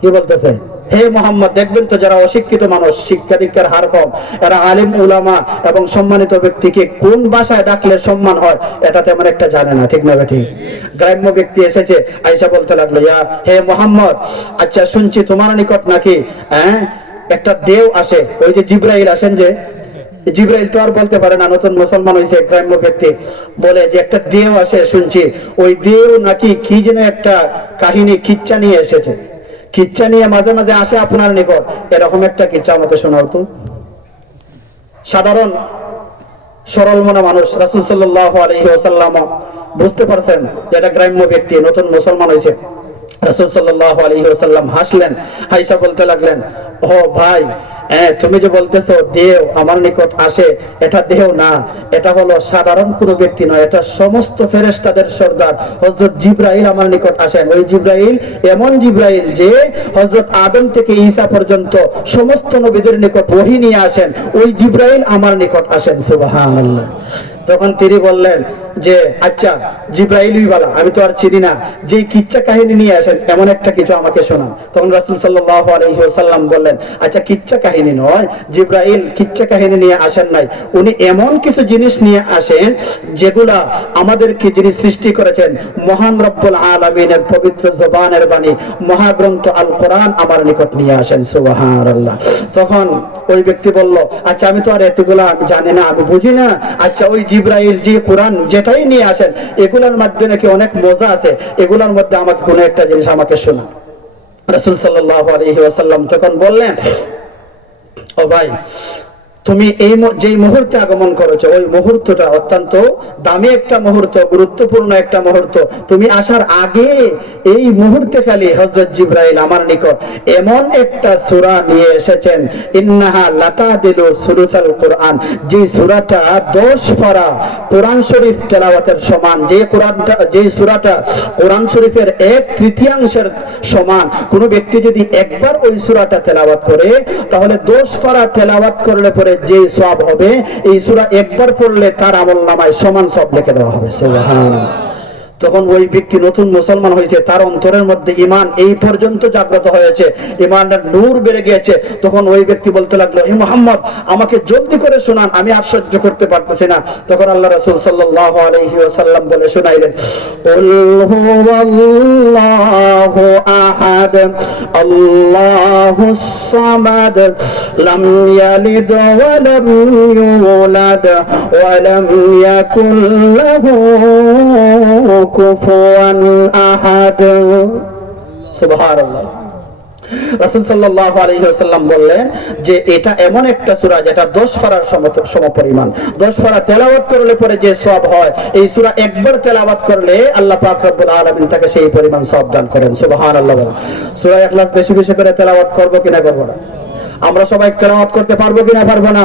কি বলতেছে? হে মোহাম্মদ। দেখবেন তো যারা অশিক্ষিত মানুষ, শিক্ষা দীক্ষার হার কম, এরা আলিম উলামা এবং সম্মানিত ব্যক্তিকে কোন ভাষায় ডাকলে সম্মান হয় এটা তেমন একটা জানে না, ঠিক না ঠিক? গ্রাম্য ব্যক্তি এসেছে, আয়েশা বলতে লাগলো, ইয়া হে মোহাম্মদ, আচ্ছা শুনছি তোমার নিকট নাকি একটা দেও আসে, ওই যে জিব্রাইল আসেন, যে জিব্রাইল তো আর বলতে পারে না, নতুন মুসলমান হয়েছে, গ্রাম্য ব্যক্তি বলে যে একটা দেও আসে শুনছি, ওই দেও নাকি কি যেন একটা কাহিনী, কিচ্ছা নিয়ে এসেছে, কিচ্ছা নিয়ে মাঝে মাঝে আসে আপনার নিকট, এরকম একটা কিচ্ছা আমাকে শোনাও তো। সাধারণ সরল মনা মানুষ রাসূল সাল্লাল্লাহু আলাইহি ওয়াসাল্লাম বুঝতে পারছেন যে এটা গ্রাম্য ব্যক্তি, নতুন মুসলমান হয়েছে। রাসূল সাল্লাল্লাহু আলাইহি ওয়াসাল্লাম হাসলেন, আয়েশা বলতে লাগলেন, ও ভাই, তুমি যে বলতেছো দেও আমার নিকট আসে, এটা দেও না, এটা হলো সাধারণ কোনো ব্যক্তি নয়, এটা সমস্ত ফেরেশতাদের সর্দার হযরত জিবরাইল আমার নিকট আসেন। ওই জিবরাইল এমন জিবরাইল যে হযরত আদম থেকে ঈসা পর্যন্ত সমস্ত নবীদের নিকট ওহী নিয়ে আসেন, ওই জিবরাইল আমার নিকট আসেন। সুবহানাল্লাহ। তখন তিনি বললেন যে আচ্ছা জিবরাইলই বলা, আমি তো আর চিনি না, যে কিচ্ছা কাহিনী নিয়ে আসেন এমন একটা কিছু আমাকে শোনান। তখন রাসূল সাল্লাল্লাহু আলাইহি ওয়াসাল্লাম বললেন, আচ্ছা কিচ্ছা কাহিনী নয়, জিবরাইল কিচ্ছা কাহিনী নিয়ে আসেন নাই, উনি এমন কিছু জিনিস নিয়ে আসেন যেগুলা আমাদেরকে যিনি সৃষ্টি করেছেন মহান রব্বুল আলামিনের পবিত্র জবানের বাণী মহাগ্রন্থ আল কোরআন আমার নিকট নিয়ে আসেন। সুবহানাল্লাহ। তখন ওই ব্যক্তি বলল, আচ্ছা আমি তো আর এতগুলা জানি না, আমি বুঝি না, আচ্ছা ওই জিবরাইল যে কোরআন যেটাই নিয়ে আসেন এগুলোর মধ্যে নাকি অনেক মজা আছে, এগুলোর মধ্যে আমাকে কোনো একটা জিনিস আমাকে শোনা। রাসূল সাল্লাল্লাহু আলাইহি ওয়াসাল্লাম তখন বললেন, ও ভাই, তুমি এই যেই মুহূর্তে আগমন করেছো ওই মুহূর্তটা অত্যন্ত দামি একটা মুহূর্ত, গুরুত্বপূর্ণ একটা মুহূর্ত। তুমি আসার আগে এই মুহূর্তে খালি হযরত জিবরাইল আমার নিকট এমন একটা সূরা নিয়ে এসেছেন, ইন্নাহা লাতাদিলু সুলুসাল কোরআন, যে সূরাটা 10 পারা কোরআন শরীফ তেলাওয়াতের সমান, যে সূরাটা কোরআন শরীফের 1/3 সমান। কোন ব্যক্তি যদি একবার ওই সূরাটা তেলাওয়াত করে তাহলে 10 পারা তেলাওয়াত করলে পরে যে সওয়াব হবে, এই সূরা একবার পড়লে তার আমলনামায় সমান সওয়াব লিখে দেওয়া হবে। সুবহানাল্লাহ। তখন ওই ব্যক্তি নতুন মুসলমান হয়েছে, তার অন্তরের মধ্যে ঈমান এই পর্যন্ত জাগ্রত হয়েছে, ঈমানের নূর বেড়ে গিয়েছে। তখন ওই ব্যক্তি বলতে লাগলো, হে মুহাম্মদ, আমাকে জলদি করে শোনান, আমি আর সহ্য করতে পারতেছি না। তখন আল্লাহ রাসূল সাল্লাল্লাহু আলাইহি ওয়াসাল্লাম বলে শোনাইলেন, কুল হুয়াল্লাহু আহাদ আল্লাহুস সামাদ লাম ইয়ালিদ ওয়া লাম ইউলাদ ওয়া লাম ইয়াকুল লাহু কুফুয়ান আহাদ। সুবহানাল্লাহ। রাসূল সাল্লাল্লাহু আলাইহি ওয়াসাল্লাম বললেন যে এটা এমন একটা সূরা যেটা 10 পারার সমপরিমাণ। 10 পারা তেলাওয়াত করলে পরে যে সওয়াব হয়, এই সূরা একবার তেলাওয়াত করলে আল্লাহ পাক রব্বুল আলামিন তাকে সেই পরিমাণ সওয়াব দান করেন। সুবহানাল্লাহ। সূরা ইখলাস বেশি বেশি করে তেলাওয়াত করব কিনা করব না? আমরা সবাই তেলাওয়াত করতে পারবো কিনা পারবো না?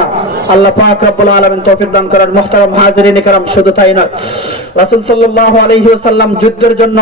আল্লাহ পাক রব্বুল আলামিন তৌফিক দান করেন। মুহতারাম হাজিরিন কিরাম, শুধু তাই না, রাসূল সাল্লাল্লাহু আলাইহি ওয়াসাল্লাম যুদ্ধের জন্য